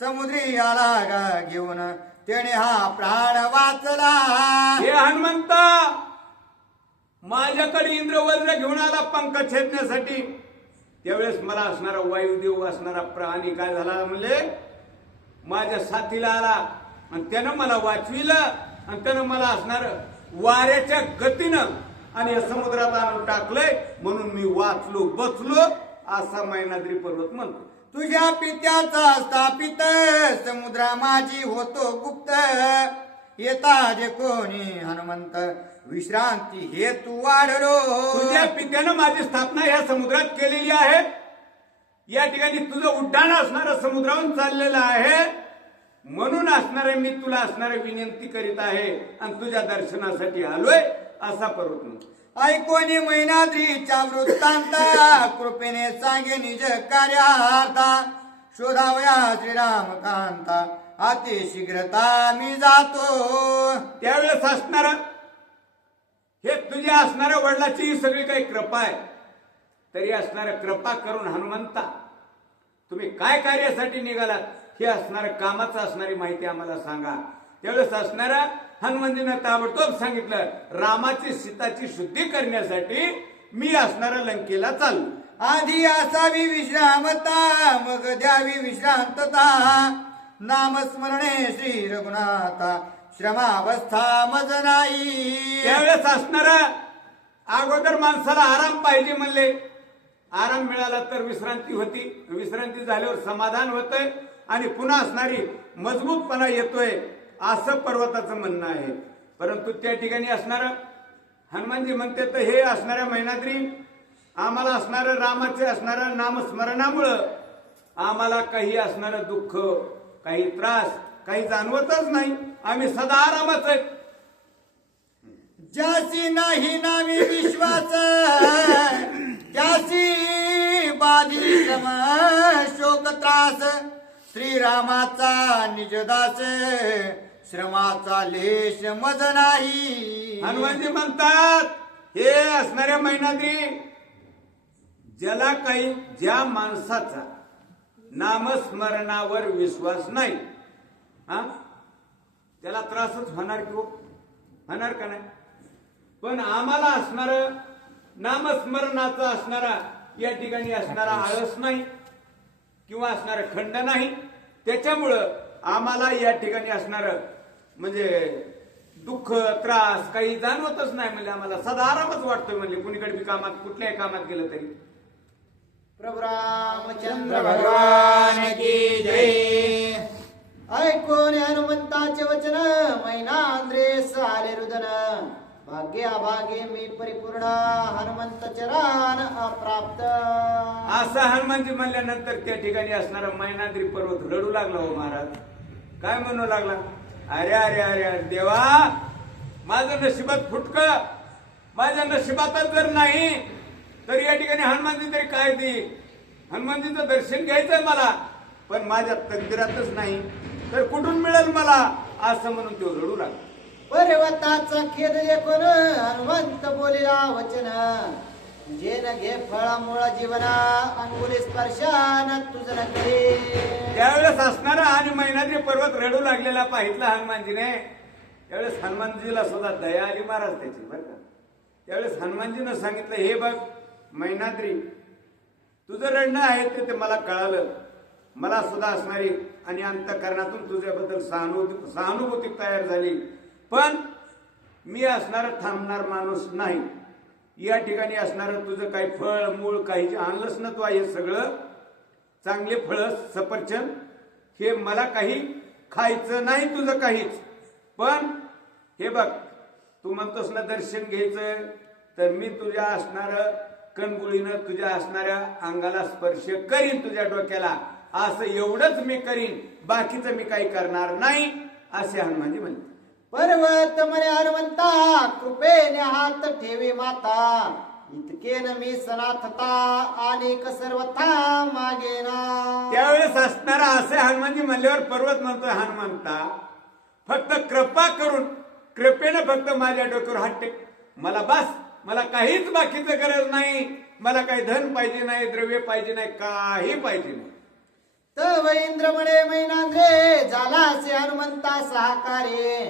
समुद्री आला गा घेऊन त्याने हा प्राण वाचला. हे हनुमंता, माझ्याकडे इंद्र वज्र घेऊन आला पंख छेदण्यासाठी. त्यावेळेस मला असणारा वायुदेव असणारा प्राणी काय झाला म्हणले, माझ्या साथीला आला आणि त्यानं मला वाचविलं आणि त्यानं मला असणार वाऱ्याच्या गतीनं आणि समुद्रात आणून टाकलंय, म्हणून मी वाचलो बचलो असा मैनाद्री पर्वत म्हणतो. तुझ्या पित्याचा स्थापित समुद्रा माझी होतो गुप्त येता जे कोणी हनुमंत विश्रांती हे तू वाढलो. तुझ्या पित्यानं माझी स्थापना ह्या समुद्रात केलेली आहे या ठिकाणी तुझं उड्डाण असणारं समुद्रावरून चाललेलं आहे. म्हणून असणारे मी तुला असणारे विनंती करीत आहे आणि तुझ्या दर्शनासाठी आलोय असा पर्वत म्हणतो. ऐकोनी मैनाद्रीच्या वृत्तांता कृपेने सांगे निज कार्यार्था शोधावया श्रीरामकांता अति शीघ्रता मी जातो. त्यावेळेस असणार हे तुझ्या असणाऱ्या वडिलाची ही सगळी काही कृपा आहे. तरी असणाऱ्या कृपा करून हनुमंता तुम्ही काय कार्यासाठी निघालात हे असणाऱ्या कामाचं असणारी माहिती आम्हाला सांगा. त्यावेळेस असणाऱ्या हनुमंतीनं ताबडतोब सांगितलं रामाची सीताची शुद्धी करण्यासाठी मी असणाऱ्या लंकेला चाललो. आधी असावी विश्रामता मग द्यावी विश्रांतता नामस्मरणे श्री रघुनाथा श्रमावस्था मज नाही. त्यावेळेस असणारा अगोदर माणसाला आराम पाहिजे म्हणले. आराम मिळाला तर विश्रांती होती. विश्रांती झाल्यावर समाधान होतंय आणि पुन्हा असणारी मजबूतपणा येतोय असं पर्वताचं म्हणणं आहे. परंतु त्या ठिकाणी असणार हनुमानजी म्हणते तर हे असणाऱ्या मैनाद्री आम्हाला असणारं रामाचे असणाऱ्या नामस्मरणामुळं आम्हाला काही असणारं दुःख काही त्रास काही जाणवतच नाही. आम्ही सदा आरामाच आहेत. ज्यासी नाही नामी विश्वास त्यासी बाधी श्रम शोक त्रास श्रीरामाचा निजदास श्रमाचा लेश मज नाही. हनुमानजी म्हणतात हे असणाऱ्या मैनाद्री ज्या माणसाचा नामस्मरणावर विश्वास नाही त्याला त्रासच होणार किंवा होणार का नाही. पण आम्हाला असणार नामस्मरणाचा असणारा या ठिकाणी असणारा आळस नाही किंवा असणारा खंड नाही. त्याच्यामुळं आम्हाला या ठिकाणी असणार म्हणजे दुःख त्रास काही जाणवतच नाही. म्हणजे आम्हाला सदा आरामच वाटतोय. म्हणजे कुणीकडे बी कामात कुठल्याही कामात गेलं तरी. प्रभु रामचंद्र भगवान की जय. ऐकून हनुमंताचे वचन मैनाद्रेस आले रुदन भाग्य अभागे मी परिपूर्ण हनुमंत चरण अप्राप्त. असं हनुमानजी म्हणल्यानंतर त्या ठिकाणी असणारा मैनाद्री पर्वत रडू लागला. हो महाराज काय म्हणू लागला अरे अरे अरे अरे देवा माझं नशिबात फुटक माझ्या नशिबातच जर नाही तर या ठिकाणी हनुमानजी तरी काय देईल. हनुमानजीचं दर्शन घ्यायचंय मला पण माझ्या तकदीरातच नाही तर कुठून मिळेल मला असं म्हणून तो रडू लागला. पर्वताचा खेद लेखून हनुमंत बोलिला वचन जे न घे फळा मुळा जीवना अंगुली स्पर्शान तुझं न करे. त्यावेळेस असणारा आणि मैनाद्री पर्वत रडू लागलेला पाहितला हनुमानजीने. त्यावेळेस हनुमानजीला सुद्धा दया आली महाराज त्याची बरं का. त्यावेळेस हनुमानजीनं सांगितलं हे बघ मैनाद्री तुझं रडणं आहे ते मला कळालं. मला सुद्धा असणारी आणि अंतःकरणातून तुझ्याबद्दल सहानुभूती तयार झाली. पण मी असणार थांबणार माणूस नाही. या ठिकाणी असणार तुझं काही फळ मूळ काही आणलंच ना तू हे सगळं चांगले फळ सफरचंद हे मला काही खायचं नाही तुझं काहीच. पण हे बघ तू म्हणतोस ना दर्शन घ्यायचं तर मी तुझ्या असणार कणगुळीनं तुझ्या असणाऱ्या अंगाला स्पर्श करीन तुझ्या डोक्याला असं एवढंच मी करीन बाकीचं मी काही करणार नाही असे हनुमानजी म्हणते. पर्वत म्हणे हनुमंता कृपेने हात ठेवी माता इतकेन मी सनाथता अनेक सर्वथा मागेना. त्यावेळेस असणारा असे हनुमानजी म्हणल्यावर पर्वत म्हणतोय हनुमंता फक्त कृपा करून कृपेनं फक्त माझ्या डोक्यावर हात टेक. मला बस मला काहीच बाकीचं गरज नाही. मला काही धन पाहिजे नाही द्रव्य पाहिजे नाही काही पाहिजे नाही. तव इंद्र म्हणे मैनांद्रे झालासे हनुमंता सहाकारे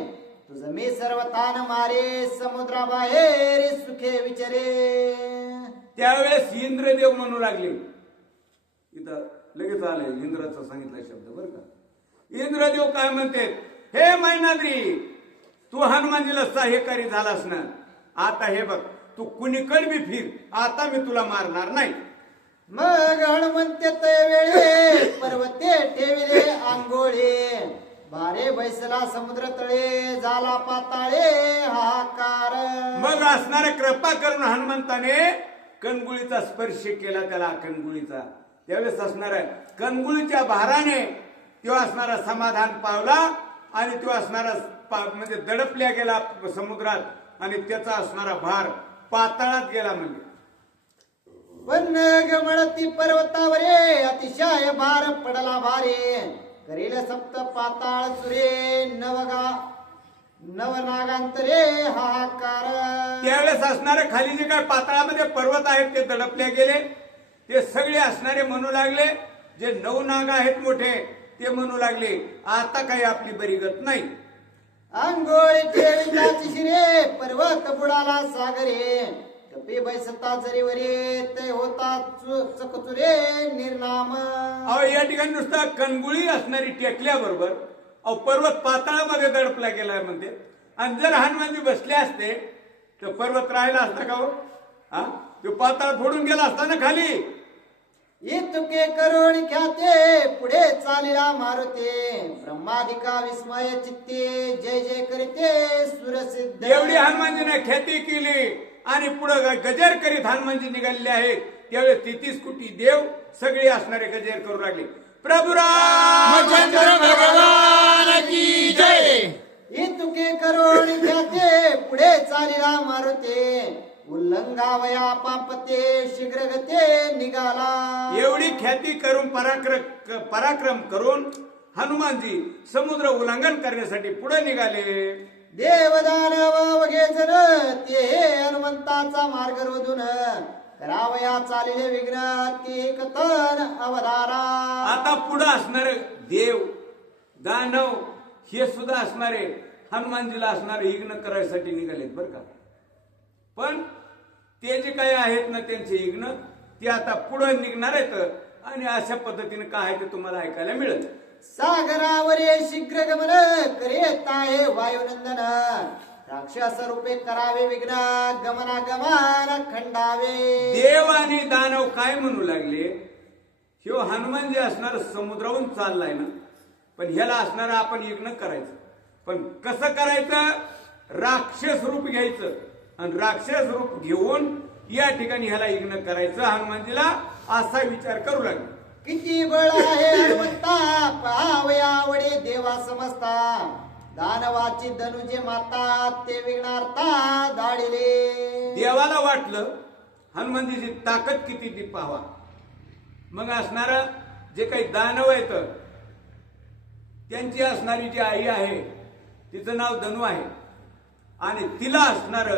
तुझं मी सर्व तान मारे समुद्राबाहेर सुखे विचारे. त्यावेळेस इंद्रदेव म्हणू लागले. इथं लगेच आले इंद्राचा सांगितला शब्द बरं का. इंद्रदेव काय म्हणते हे मैनाद्री तू हनुमानजीला सहाय्यकारी झालास ना आता हे बघ तू कुणीकडे बी फिर आता मी तुला मारणार नाही. मग हनुमंते वेळे पर्वते ठेविले आंघोळे बारे बैसला समुद्र तळे झाला पाताळे हाकार. मग असणाऱ्या कृपा करून हनुमंताने कणगुळीचा स्पर्श केला त्याला कणगुळीचा. त्यावेळेस असणारा कणगुळीच्या भाराने तो असणारा समाधान पावला आणि तो असणारा म्हणजे दडपल्या गेला समुद्रात आणि त्याचा असणारा भार पाताळात गेला म्हणजे पण गमळती पर्वतावरे अतिशय भार पडला भारे करील सप्त पाताळ चुरे नवनागांतरे हाहाकार. त्यावेळेस असणारे खाली जे काय पाताळामध्ये पर्वत आहेत ते दडपले गेले. ते सगळे असणारे म्हणू लागले, जे नवनाग आहेत मोठे ते म्हणू लागले आता काही आपली बरी गत नाही. अंघोळी केळीची शिरे पर्वत बुडाला सागरे कपी बैसता जरीवरे ते होता चकचुरे निर्नाम. अहो या ठिकाणी नुसता कणगुळी असणारी टेकल्याबरोबर अहो पर्वत पाताळामध्ये दडपला गेला म्हणते. आणि जर हनुमानजी बसले असते तर पर्वत राहिला असता का हो? हा तो पाताळ फोडून गेला असता ना खाली. इतके करुण ख्याते पुढे चालिला मारुते ब्रह्मादिका विस्मय चित्ते जय जय करीते सुरसिद्ध. एवढी हनुमानजीने ख्याती केली आणि पुढे गजर करीत हनुमानजी निघालेले आहेत. त्यावेळेस 33 कोटी देव सगळे असणारे गजर करू लागले. प्रभू रामचंद्र भगवान की जय. इतके करुण ख्याते पुढे चालिला मारुते उल्लंघावया पापते शीघ्र गते निघाला. एवढी ख्याती करून पराक्रम करून हनुमानजी समुद्र उल्लंघन करण्यासाठी पुढे निघाले. देवदानव वघे जण ते हनुमंताचा मार्ग रोधून करावया चालिले विघ्न ते कथन अवधारा. आता पुढे असणारे देव दानव हे सुद्धा असणारे हनुमानजीला असणारे यज्ञ करायसाठी निघालेत बर का. पण ते जे काही आहेत ना त्यांचे यज्ञ ते आता पुढे निघणार आहेत आणि अशा पद्धतीने काय आहे ते तुम्हाला ऐकायला मिळेल. सागरावरे शीघ्र गमन करेत आहे वायुनंदन राक्षस रूपे करावे विघ्न गमनागमन खंडावे. देव आणि दानव काय म्हणू लागले, ह्यो हनुमान जे असणार समुद्रावरून चाललाय ना, पण ह्याला असणार आपण यज्ञ करायचं. पण कसं करायचं, राक्षस रूप घ्यायचं आणि राक्षस रूप घेऊन या ठिकाणी ह्याला यज्ञ करायचं हनुमानजीला, असा विचार करू लागले. किती बळ आहे हनुमंता पाहावया आवडे देवा समजता दानवाची धनुजे माता ते विघ्नार्था धाडिले. देवाला वाटलं हनुमानजीची ताकद किती ती पाहावा. मग असणार जे काही दानव आहेत त्यांची असणारी जी आई आहे तिचं नाव धनु आहे आणि तिला असणार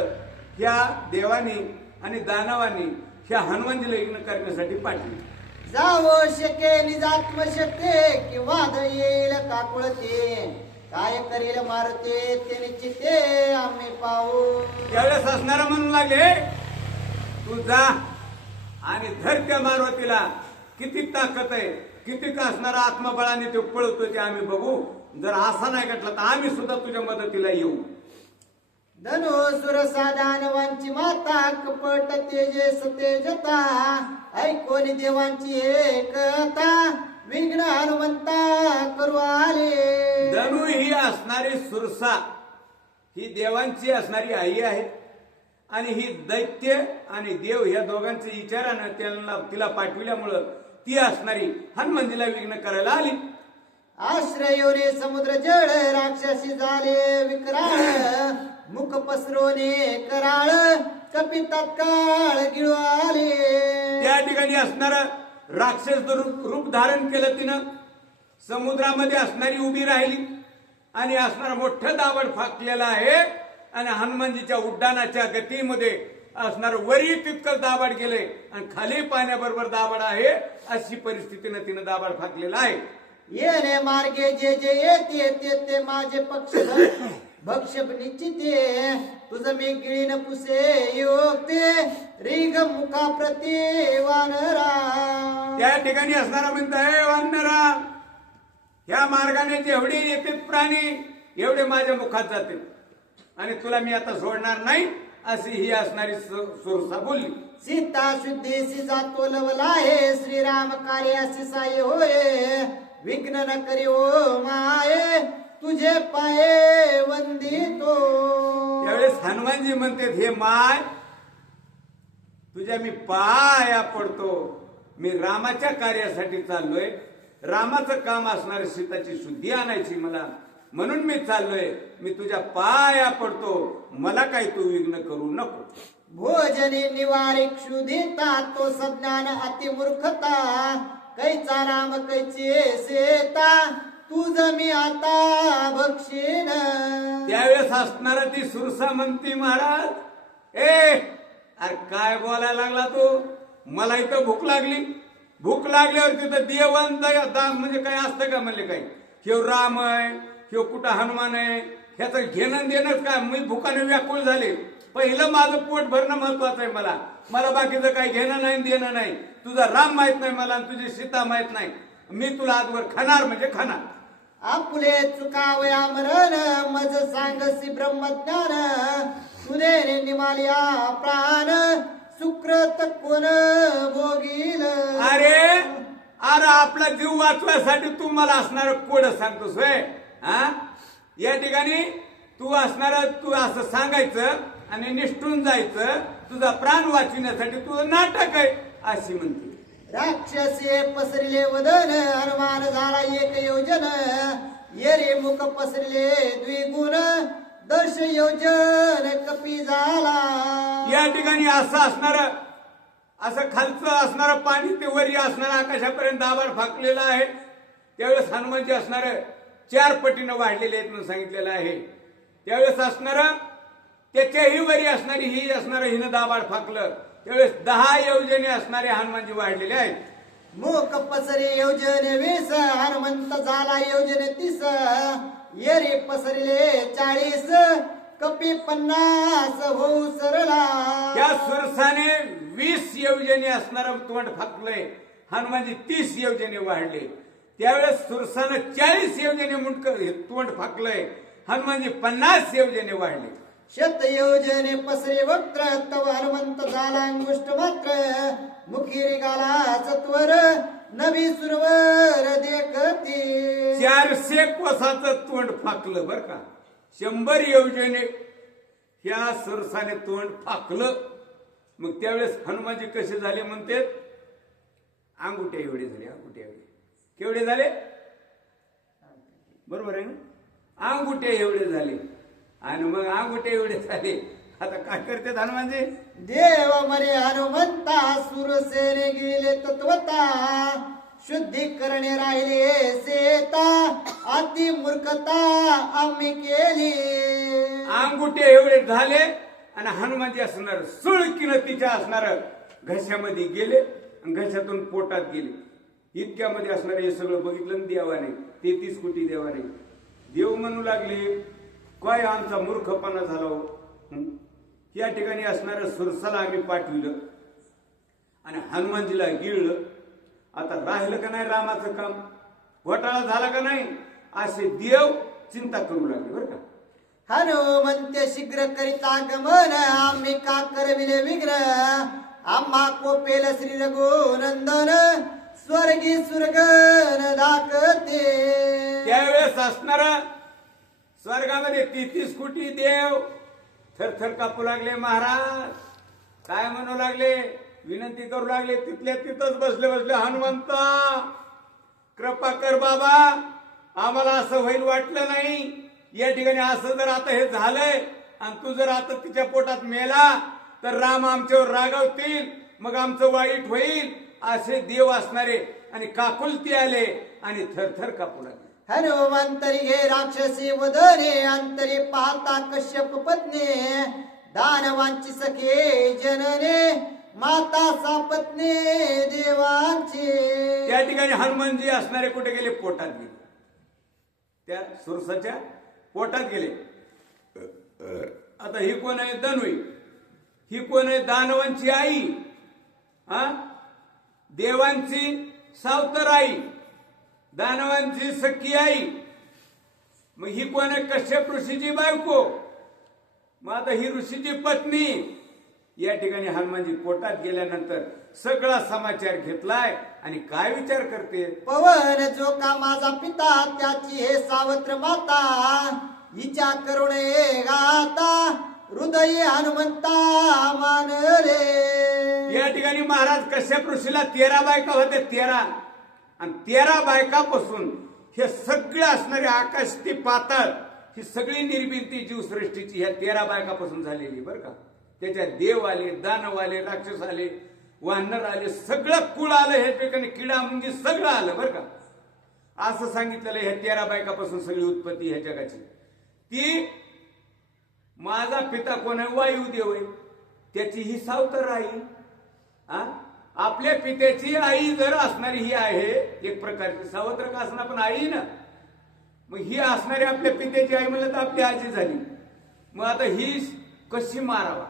ह्या देवानी आणि दानवानी ह्या हनुमानजीला यज्ञ करण्यासाठी पाठवले. जावो शके निजात्म शक्ते किंवा येईल काकुळते काय करील मारते ते निश्चिते आम्ही पाहू. त्यावेळेस असणारा म्हणू लागले, तू जा आणि धर त्या मारुतीला, किती ताकद आहे, किती का असणारा आत्मबळाने तो पळतोय ते आम्ही बघू. जर असा नाही घटला तर आम्ही सुद्धा तुझ्या मदतीला येऊ. धनुसुर साधानवांची माता कपट तेजेस तेजता ऐकोनी देवांची एकता विघ्न हनुमंता करू आले. धनु ही असणारी सुरसा ही देवांची असणारी आई आहे आणि ही दैत्य आणि देव या दोघांच्या विचारानं त्यांना तिला पाठविल्यामुळं ती असणारी हनुमानजीला विघ्न करायला आली. आश्रयोने समुद्र जळ राक्षसी झाले विकराळ मुख पसरोने कराळ कपी तत्काळ गिळू आले. त्या ठिकाणी असणार राक्षस रूप धारण केलं तिनं, समुद्रामध्ये असणारी उभी राहिली आणि असणारा मोठं दाबड फाकलेला आहे आणि हनुमानजीच्या उड्डाणाच्या गतीमध्ये असणार वरी तितकं दाबाड गेले आणि खाली पाण्याबरोबर दाबाड आहे, अशी परिस्थितीनं तिनं दाबाड फाकलेला आहे. येणे मार्गे जे जे येते ते माझे पक्ष भक्ष निश्चिते तुझं मी गिळीन पुसे योगते रिग मुखा प्रति वानरा. त्या ठिकाणी असणारा म्हणताय, वानरा ह्या मार्गाने जेवढे येतात प्राणी एवढे माझ्या मुखात जाते आणि तुला मी आता सोडणार नाही, अशी ही असणारी सुरसा बोलली. सीता शुद्धीसी जातो लवला आहे श्रीराम कार्यासी साई होय विघ्न न करी ओ माये तुझे पाये वंदितो. त्यावेळेस हनुमानजी म्हणते, हे माय तुझ्या मी पाया पडतो मी रामाच्या कार्यासाठी चाललोय. रामाचं काम असणारे सीताची शुद्धी आणायची मला, म्हणून मी चाललोय. मी तुझ्या पाया पडतो, मला काही तू विघ्न करू नको. भोजनी निवारिक क्षुधिता तो सज्ञान अतिमूर्खता कैचा राम कैचे सेता तुझ मी आता बक्षीन. त्यावेळेस असणारा ती सुरसा म्हणती, महाराज अरे काय बोलायला लागला तू, मला इथं भूक लागली. भूक लागल्यावर तिथं देवान म्हणजे काय असतं का म्हणले, काही ह्यो राम आहे, ह्यो कुठं हनुमान आहे, ह्याचं घेणं देणंच काय. मी भूकाने व्याकुळ झाले. पहिलं माझं पोट भरणं महत्वाचं आहे. मला बाकीचं काही घेणं नाही देणं नाही. तुझा राम माहित नाही मला, तुझी सीता माहित नाही. मी तुला आजवर खाणार म्हणजे खाणार. आपुले चुकावया मरण मज सांगसी ब्रह्मज्ञान तुने निमालिया प्राण सुकृत कोण भोगील. अरे आपला जीव वाचवायसाठी तू मला असणार कोड सांगतोस होय. या ठिकाणी तू असं सांगायचं आणि निष्ठून जायचं. तुझा प्राण वाचविण्यासाठी तुझं नाटक आहे अशी म्हणते. राक्षसे पसरले वदन हनुमान झाला एक योजन येरे मुख पसरले द्विगुण दश योजन कपी झाला. या ठिकाणी असं खालचं असणारं पाणी ते वरी असणारं आकाशापर्यंत दाबाड फाकलेलं आहे. त्यावेळेस हनुमानजी असणार 4 पटीनं वाढलेले आहेत म्हणून सांगितलेलं आहे. त्यावेळेस असणारं त्याच्याही वरी असणारी ही असणारं हिनं दाबाड फाकलं. त्यावेळेस 10 योजने असणारे हनुमानजी वाढलेले आहेत. मुख पसरे योजने 20 हनुमंत झाला योजने 30 येरे पसरले 40 कपी 50 होऊ सरला. त्या सुरसाने 20 योजने असणारं तोंड फाकलंय. हनुमानजी 30 योजने वाढले. त्यावेळेस सुरसानं 40 योजने तोंड फाकलंय. हनुमानजी 50 योजने वाढले. शत योजने पसरे वक्त्र तव हनुमंत झाला अंगुष्ट मात्र मुखी रिगाला सत्वर नभी सुरवर देखती. 400 कोसाचं तोंड फाकलं बर का. 100 योजने ह्या सुरसाने तोंड फाकलं. मग त्यावेळेस हनुमानजी कसे झाले म्हणते, अंगुठ्या एवढे झाले. अंगुठ्या एवढे केवढे झाले, बरोबर आहे ना, अंगुठ्या एवढे झाले. आणि मग अंगुठे एवढे झाले. आता काय करते हनुमानजी, देव मरे हनुमंता सुरसेने गेले तत्वता शुद्धीकरणे राहिले सेता अति मूर्खता आम्ही केली. अंगुठे एवढे झाले आणि हनुमानजी असणार सुळकीनं तिच्या असणार घशामध्ये गेले आणि घशातून पोटात गेले. इतक्यामध्ये असणार हे सगळं बघितलं ना देवाने. 33 कोटी देवाने. देव म्हणू लागले, काय आमचा मूर्खपणा झाला हो. या ठिकाणी असणाऱ्या सुरसाला आम्ही पाठविलं आणि हनुमानजीला गिळलं. आता राहिलं का नाही रामाचं काम, घोटाळा झाला का नाही, असे देव चिंता करू लागले बरं का. हनुमंत शीघ्र करिता गमन आम्ही का करविले विग्र आम्हा कोपेल श्री रघुनंदन स्वर्गी सुरगन दाखते. त्यावेळेस असणारा स्वर्गामध्ये 33 कोटी देव थरथर कापू लागले. महाराज काय म्हणू लागले, विनंती करू लागले. तिथल्या तिथंच बसले हनुमंता कृपा कर बाबा, आम्हाला असं होईल वाटलं नाही. या ठिकाणी असं जर आता हे झालंय आणि तू जर आता तिच्या पोटात मेला तर राम आमच्यावर रागावतील, मग आमचं वाईट होईल. असे देव असणारे आणि काकुलती आले आणि थरथर कापू लागले. हनुमंतरी घे राक्षसी वदने अंतरी पाहता कश्यप पत्नी दानवांची सखे जनने माता सापत्नी देवांची. त्या ठिकाणी हनुमानजी असणारे कुठे गेले, पोटात गेले. त्या सुरसाच्या पोटात गेले. आता ही कोण आहे, धन्वी. ही कोण आहे, दानवांची आई, देवांची सावतर आई, दानवांची सख्खी आई. मग ही कोण आहे, कश्यप ऋषीची बायको. मग आता ही ऋषीची पत्नी. या ठिकाणी हनुमानजी पोटात गेल्यानंतर सगळा समाचार घेतलाय आणि काय विचार करते, पवन जो का माझा पिता त्याची हे सावत्र माता हिच्या करुणे गाता हृदय हनुमंता मानले. या ठिकाणी महाराज कश्यप ऋषीला 13 बायका होत्या, 13. आणि 13 बायकापासून हे सगळे असणारे आकाश ते पाताळ ही सगळी निर्मिती जीवसृष्टीची ह्या 13 बायकापासून झालेली बरं का. त्याच्यात देव आले, दानव आले, राक्षस आले, वानर आले, सगळं कुळ आलं ह्या ठिकाणी, किडा मुंगी सगळं आलं बरं का. असं सांगितलेलं ह्या 13 बायकापासून सगळी उत्पत्ती ह्या जगाची. ती माझा पिता कोण आहे? वायुदेव आहे. त्याची ही सावतर आई. आपल्या पित्याची आई जर असणारी ही आहे एक प्रकारची, सावत्र का असणार पण आई ना. मग ही असणारी आपल्या पित्याची आई म्हणलं तर आपली आजी झाली. मग आता ही कशी मारावा?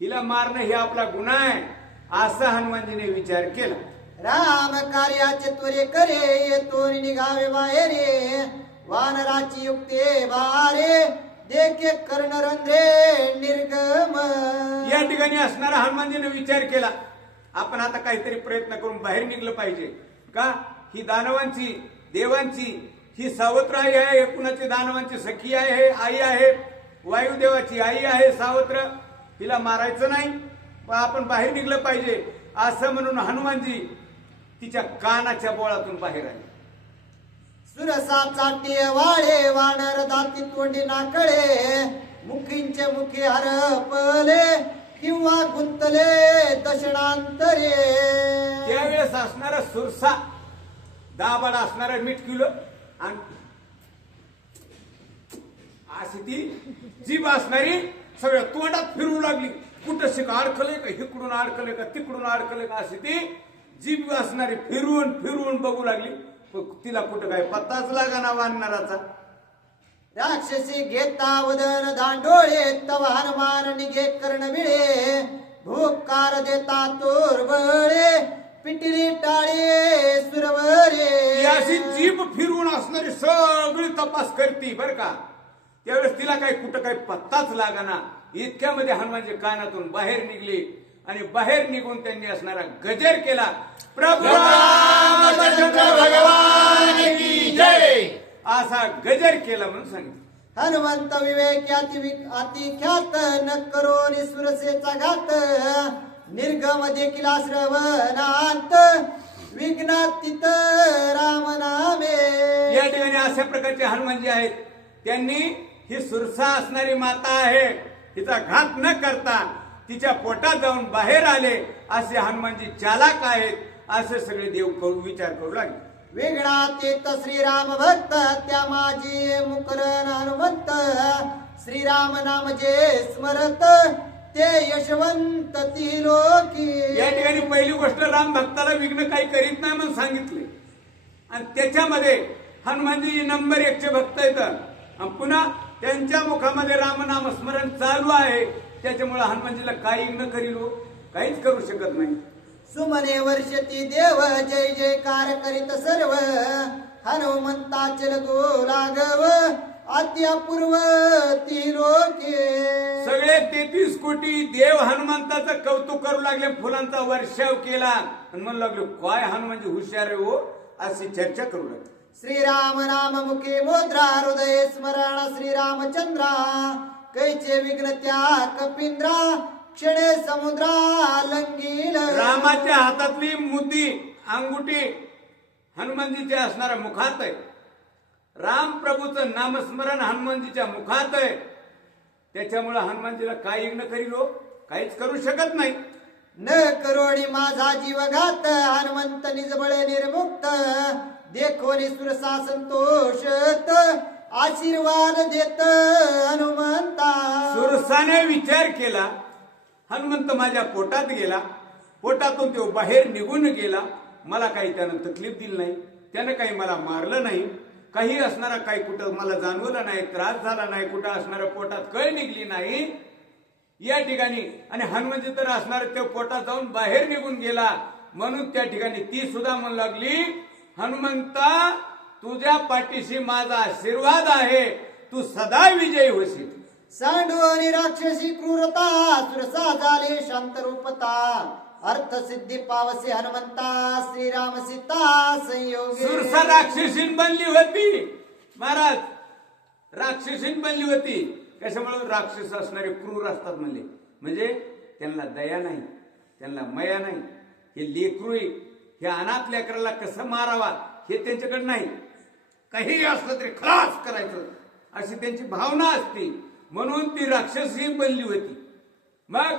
हिला मारणं हे आपला गुन्हा आहे असा हनुमानजीने विचार केला. राम कार्याचे त्वरे करे येतो निघावे बाहेरे, वानराची युक्ते बारे देखे कर्णरंध्रे निर्गम. या ठिकाणी असणारा हनुमानजीने विचार केला आपण आता काहीतरी प्रयत्न करून बाहेर निघलं पाहिजे का. ही दानवांची देवांची ही सावत्र आई आहे, कुणाची दानवांची सखी आहे, आई आहे, वायुदेवाची आई आहे सावत्र. हिला मारायचं नाही पण आपण बाहेर निघलं पाहिजे असं म्हणून हनुमानजी तिच्या कानाच्या बोळातून बाहेर आले. सुरसा चाटे वाळे वानर दाती तोंडी नाकळे, मुखींचे मुखी हरपले किंवा गुंतले दशणांतरे. त्यावेळेस असणारा सुरसा दाबाड असणारा मीठ किलो आणि अशी ती जीभ असणारी सगळ्या तोंडात फिरू लागली. कुठं शिक अडकले का, इकडून अडकले का, तिकडून अडकले का, अशी ती जीभ असणारी फिरून फिरून बघू लागली. तिला कुठं काय पत्ताच लागाना वानराचा. राक्षसी घेता वदन दांडोळे तव हनुमान निघे कर्णबिळे, भूकार देता तोरबळे पिटिली टाळे सुरवरे. अशी जीभ फिरून असणारी सगळी तपास करती बर का. त्यावेळेस तिला काही कुठं काही पत्ताच लागाना. इतक्यामध्ये हनुमानजी कानातून बाहेर निघले आणि बाहेर निघून त्यांनी असणारा गजर केला. प्रभू रामचंद्र भगवान की जय असा गजर केला म्हणून सांगितलं. हनुमंत विवेक अति ख्यात न करो निसुरसेचा घात, निर्गम देखील श्रवणांत विघ्नातीत राम नामे. या ठिकाणी अशा प्रकारचे हनुमानजी आहेत. त्यांनी ही सुरसा असणारी माता आहे तिचा घात न करता तिच्या पोटात जाऊन बाहेर आले असे हनुमानजी चालाक आहेत असे सगळे देव विचार करू लागले. विघ्नातीत श्रीराम भक्त त्या माझी मुकरण हनुमंत, श्रीराम नाम जे स्मरत ते यशवंत ती लोकी. या ठिकाणी पहिली गोष्ट राम भक्ताला विघ्न काही करीत नाही म्हणून सांगितले आणि त्याच्यामध्ये हनुमानजी नंबर 1 भक्त येतात. पुन्हा त्यांच्या मुखामध्ये रामनाम स्मरण चालू आहे. त्याच्यामुळे हनुमानजीला काही न करीलो काहीच करू शकत नाही. सुमने वर्षती देव जय जयकार करीत सर्व, हनुमंताचे लगो लागव अत्यापूर्व ती लोके. सगळे 33 कोटी देव हनुमंताचं कौतुक करू लागले, फुलांचा वर्षाव केला आणि म्हणू लागलो काय हनुमानजी हुशार आहे हो अशी चर्चा करू लागले. श्रीराम नाम मुखे मोद्रा हृदय स्मरण श्रीरामचंद्रा, कैचे विघ्न त्या कपिंद्रा क्षणे समुद्रा लंगील. रामाच्या हातातली मुद्दी अंगुठी हनुमानजीच्या असणाऱ्या मुखात आहे. राम प्रभूचं नामस्मरण हनुमानजीच्या मुखात आहे. त्याच्यामुळे हनुमानजीला काही न करीलो काहीच करू शकत नाही. न करोणी माझा जीवघात, हनुमंत निजबळ निर्मुक्त, देखोनी सुरसा संतोषत आशीर्वाद देत हनुमंता. सुरसाने विचार केला हनुमंत माझ्या पोटात गेला, पोटातून तो बाहेर निघून गेला, मला काही त्यानं तकलीफ दिली नाही, त्यानं काही मला मारलं नाही, काही असणारा काही कुठं मला जाणवलं नाही, त्रास झाला नाही, कुठं असणाऱ्या पोटात कळ निघली नाही या ठिकाणी. आणि हनुमंत तर असणार त्या पोटात जाऊन बाहेर निघून गेला म्हणून त्या ठिकाणी ती सुद्धा म्हणू लागली हनुमंता तुझ्या पाठीशी माझा आशीर्वाद आहे, तू सदा विजयी होशील. सांडू आणि राक्षसी क्रूरता सुरसा झाले शांत रूपता, अर्थ सिद्धी पावसे हनुमंता श्रीराम सीता संयोगे. सुरसा राक्षसीन बनली होती महाराज, राक्षसीन बनली होती. कशामुळे राक्षस असणारे क्रूर असतात म्हणले, म्हणजे त्यांना दया नाही, त्यांना मया नाही. हे लेकरू आहे, हे अनाथ लेकराला कसं मारावा हे त्यांच्याकडे नाही. काही असलं तरी खलास करायचं अशी त्यांची भावना असते. म्हणून ती राक्षसी बनली होती. मग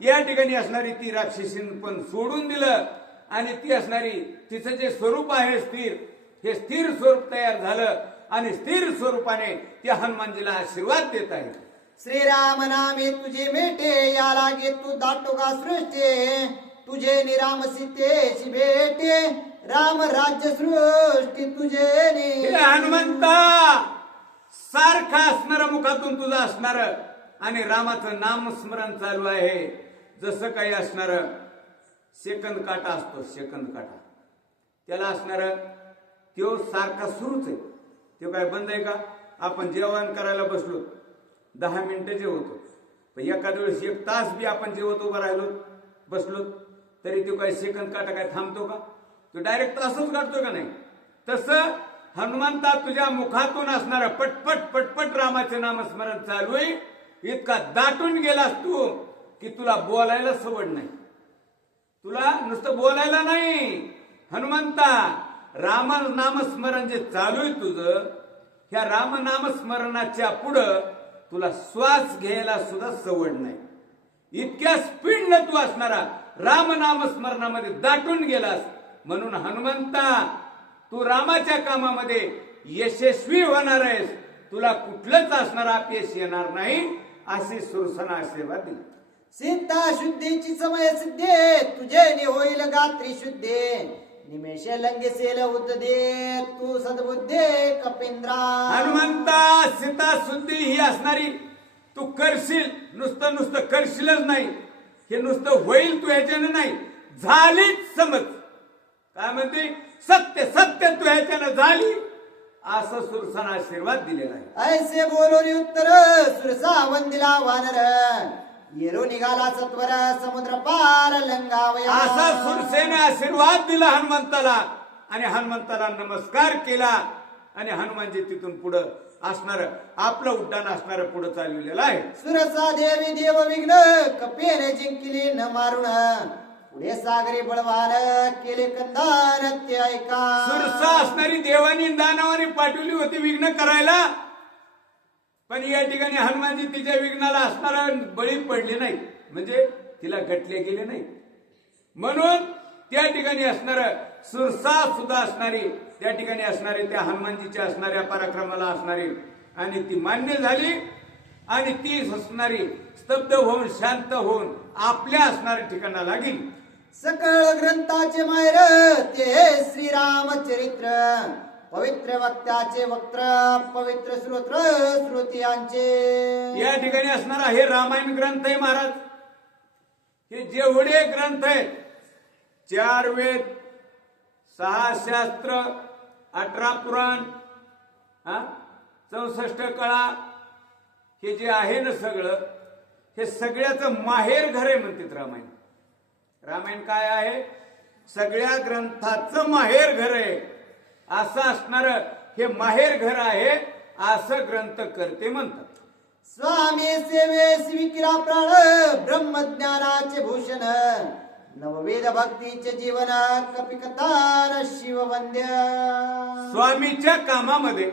या ठिकाणी असणारी ती राक्षसीन पण सोडून दिलं आणि ती असणारी तिचं जे स्वरूप आहे स्थिर, हे स्थिर स्वरूप तयार झालं आणि स्थिर स्वरूपाने त्या हनुमानजीला आशीर्वाद देत आहे. श्रीराम नामे तुझे मेटे या लागे तू दाटोगा सृष्टी तुझे निराम सीतेची भेटे राम राज्य सृष्टी तुझे हे हनुमंता सारखा असणार मुखातून तुझं असणार आणि रामाचं नामस्मरण चालू आहे. जसं काही असणार सेकंद काटा असतो, सेकंद काटा त्याला असणार तो सारखा सुरूच आहे. तो काय बंद आहे का? आपण जेवण करायला बसलो 10 मिनिटं जेवतो, पण एखाद्या वेळेस 1 तास बी आपण जेवत उभं राहिलो बसलो तरी तो काय सेकंद काटा काय थांबतो का? तो डायरेक्ट तासच काढतो का नाही? तसं हनुमंता तुझ्या मुखातून असणार पटपट पटपट रामाचे नामस्मरण चालू आहे. इतका दाटून गेलास तू की तुला बोलायला सवड नाही. तुला नुसतं बोलायला नाही. हनुमंता राम नामस्मरण जे चालू आहे तुझं, ह्या राम नामस्मरणाच्या पुढं तुला श्वास घ्यायला सुद्धा सवड नाही. इतक्या स्पीडनं तू असणारा राम नामस्मरणामध्ये दाटून गेलास. म्हणून हनुमंता तू रामाच्या कामामध्ये यशस्वी होणार आहेस. तुला कुठलंच असणार अपयश येणार नाही अशी सुरसना आशीर्वाद दिली. सीता शुद्धीची समय सिद्धे तुझे होईल गात्री शुद्धे निमेष लंघेसेल उद्दे तू सद्बुद्धे कपिंद्रा. हनुमंता सीता शुद्धी ही असणारी तू करशील. नुसतं करशीलच नाही, हे नुसतं होईल तू ह्याच्यानं नाही, झालीच समज. काय म्हणते? सत्य सत्य तू ह्याच्यानं झाली असं सुरसाना आशीर्वाद दिलेला आहे. ऐसे बोलोनी उत्तर सुरसा वंदिला वानर येरो निघाला सत्वर समुद्र पार लंगावया. असा सुरसेने आशीर्वाद दिला हनुमंताला आणि हनुमंताला नमस्कार केला आणि हनुमानजी तिथून पुढं असणार आपलं उड्डाण असणार पुढे चालविलेलं आहे. सुरसा देवी देव विघ्न कपेने जिंकली न मारून पुढे सागरी बळवान केले कंदान ते ऐका. सुरसा असणारी देवानी दानवानी पाठवली होती विघ्न करायला, पण या ठिकाणी हनुमानजी तिच्या विघ्नाला असणारा बळी पडले नाही, म्हणजे तिला गटले गेले नाही. म्हणून त्या ठिकाणी असणार सुरसा सुद्धा असणारी त्या ठिकाणी असणारे त्या हनुमानजीच्या असणाऱ्या पराक्रमाला असणारी आणि ती मान्य झाली आणि ती असणारी स्तब्ध होऊन शांत होऊन आपल्या असणाऱ्या ठिकाणाला गेली. सकळ ग्रंथाचे मायर ते श्रीरामचरित्र पवित्र वक्त्याचे वक्त्र पवित्र श्रोत्र श्रोतियांचे. या ठिकाणी असणारा हे रामायण ग्रंथ आहे महाराज. हे जेवढे ग्रंथ आहेत 4 वेद 6 शास्त्र 18 पुराण 64 कळा हे जे आहे ना सगळं, हे सगळ्याचं माहेर घर आहे म्हणतात रामायण. रामायण काय आहे? सगळ्या ग्रंथाचं माहेर घर आहे. असं असणार हे माहेर घर आहे असं ग्रंथ करते म्हणतात. स्वामी सेवेस विकिरा प्राण ब्रह्मज्ञानाचे भूषण नववेद भक्तीचे जीवन कपिकथान शिववंद्य. स्वामीच्या कामामध्ये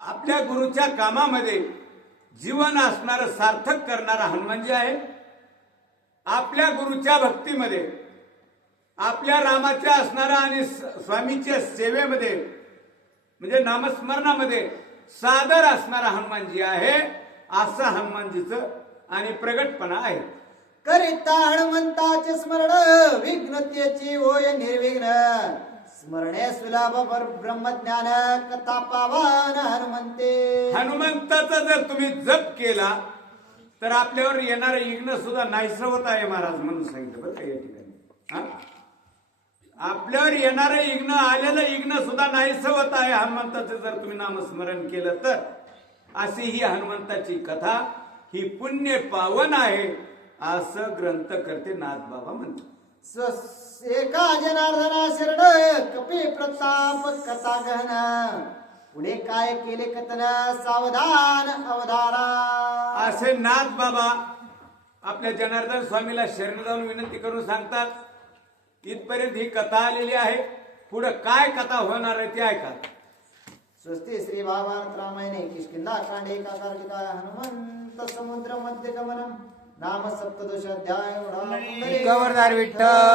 आपल्या गुरुच्या कामामध्ये जीवन असणारं सार्थक करणारा हनुमानजी आहे. आपल्या गुरुच्या भक्तीमध्ये आपल्या रामाच्या असणारा आणि स्वामीच्या सेवेमध्ये म्हणजे नामस्मरणामध्ये सादर असणारा हनुमानजी आहे. असं हनुमानजीचं आणि प्रगटपणा आहे. करिता हनुमंताचे स्मरण विघ्नतेची होय निर्विघ्न स्मरणे सुलभ ब्रह्मज्ञान कथा पावन हनुमंते. हनुमंताचा जर तुम्ही जप केला तर आपल्यावर येणारं विघ्न सुद्धा नाहीसं होत आहे महाराज म्हणून सांगितलं बरं का या ठिकाणी. आपल्यावर येणारं विघ्न आलेलं विघ्न सुद्धा नाहीसं होत आहे हनुमंताचं जर तुम्ही नामस्मरण केलं तर. अशी ही हनुमंताची कथा ही पुण्य पावन आहे असं ग्रंथ करते नाथबाबा म्हणतात. एका जनार्दना शरण कपी प्रताप कथा गहन पुढे काय केले कथन सावधान अवधारा. असे नाथ बाबा आपल्या जनार्दन स्वामीला शरण जाऊन विनंती करून सांगतात. इथपर्यंत ही कथा आलेली आहे. पुढे काय कथा होणार आहे ते ऐका. स्वस्ति श्री भागवत रामायणे किष्किंधा कांडे एकाकारिका हनुमंत समुद्र मध्य गमनम नाम सप्तदश अध्याय गवर्धार विठ्ठल.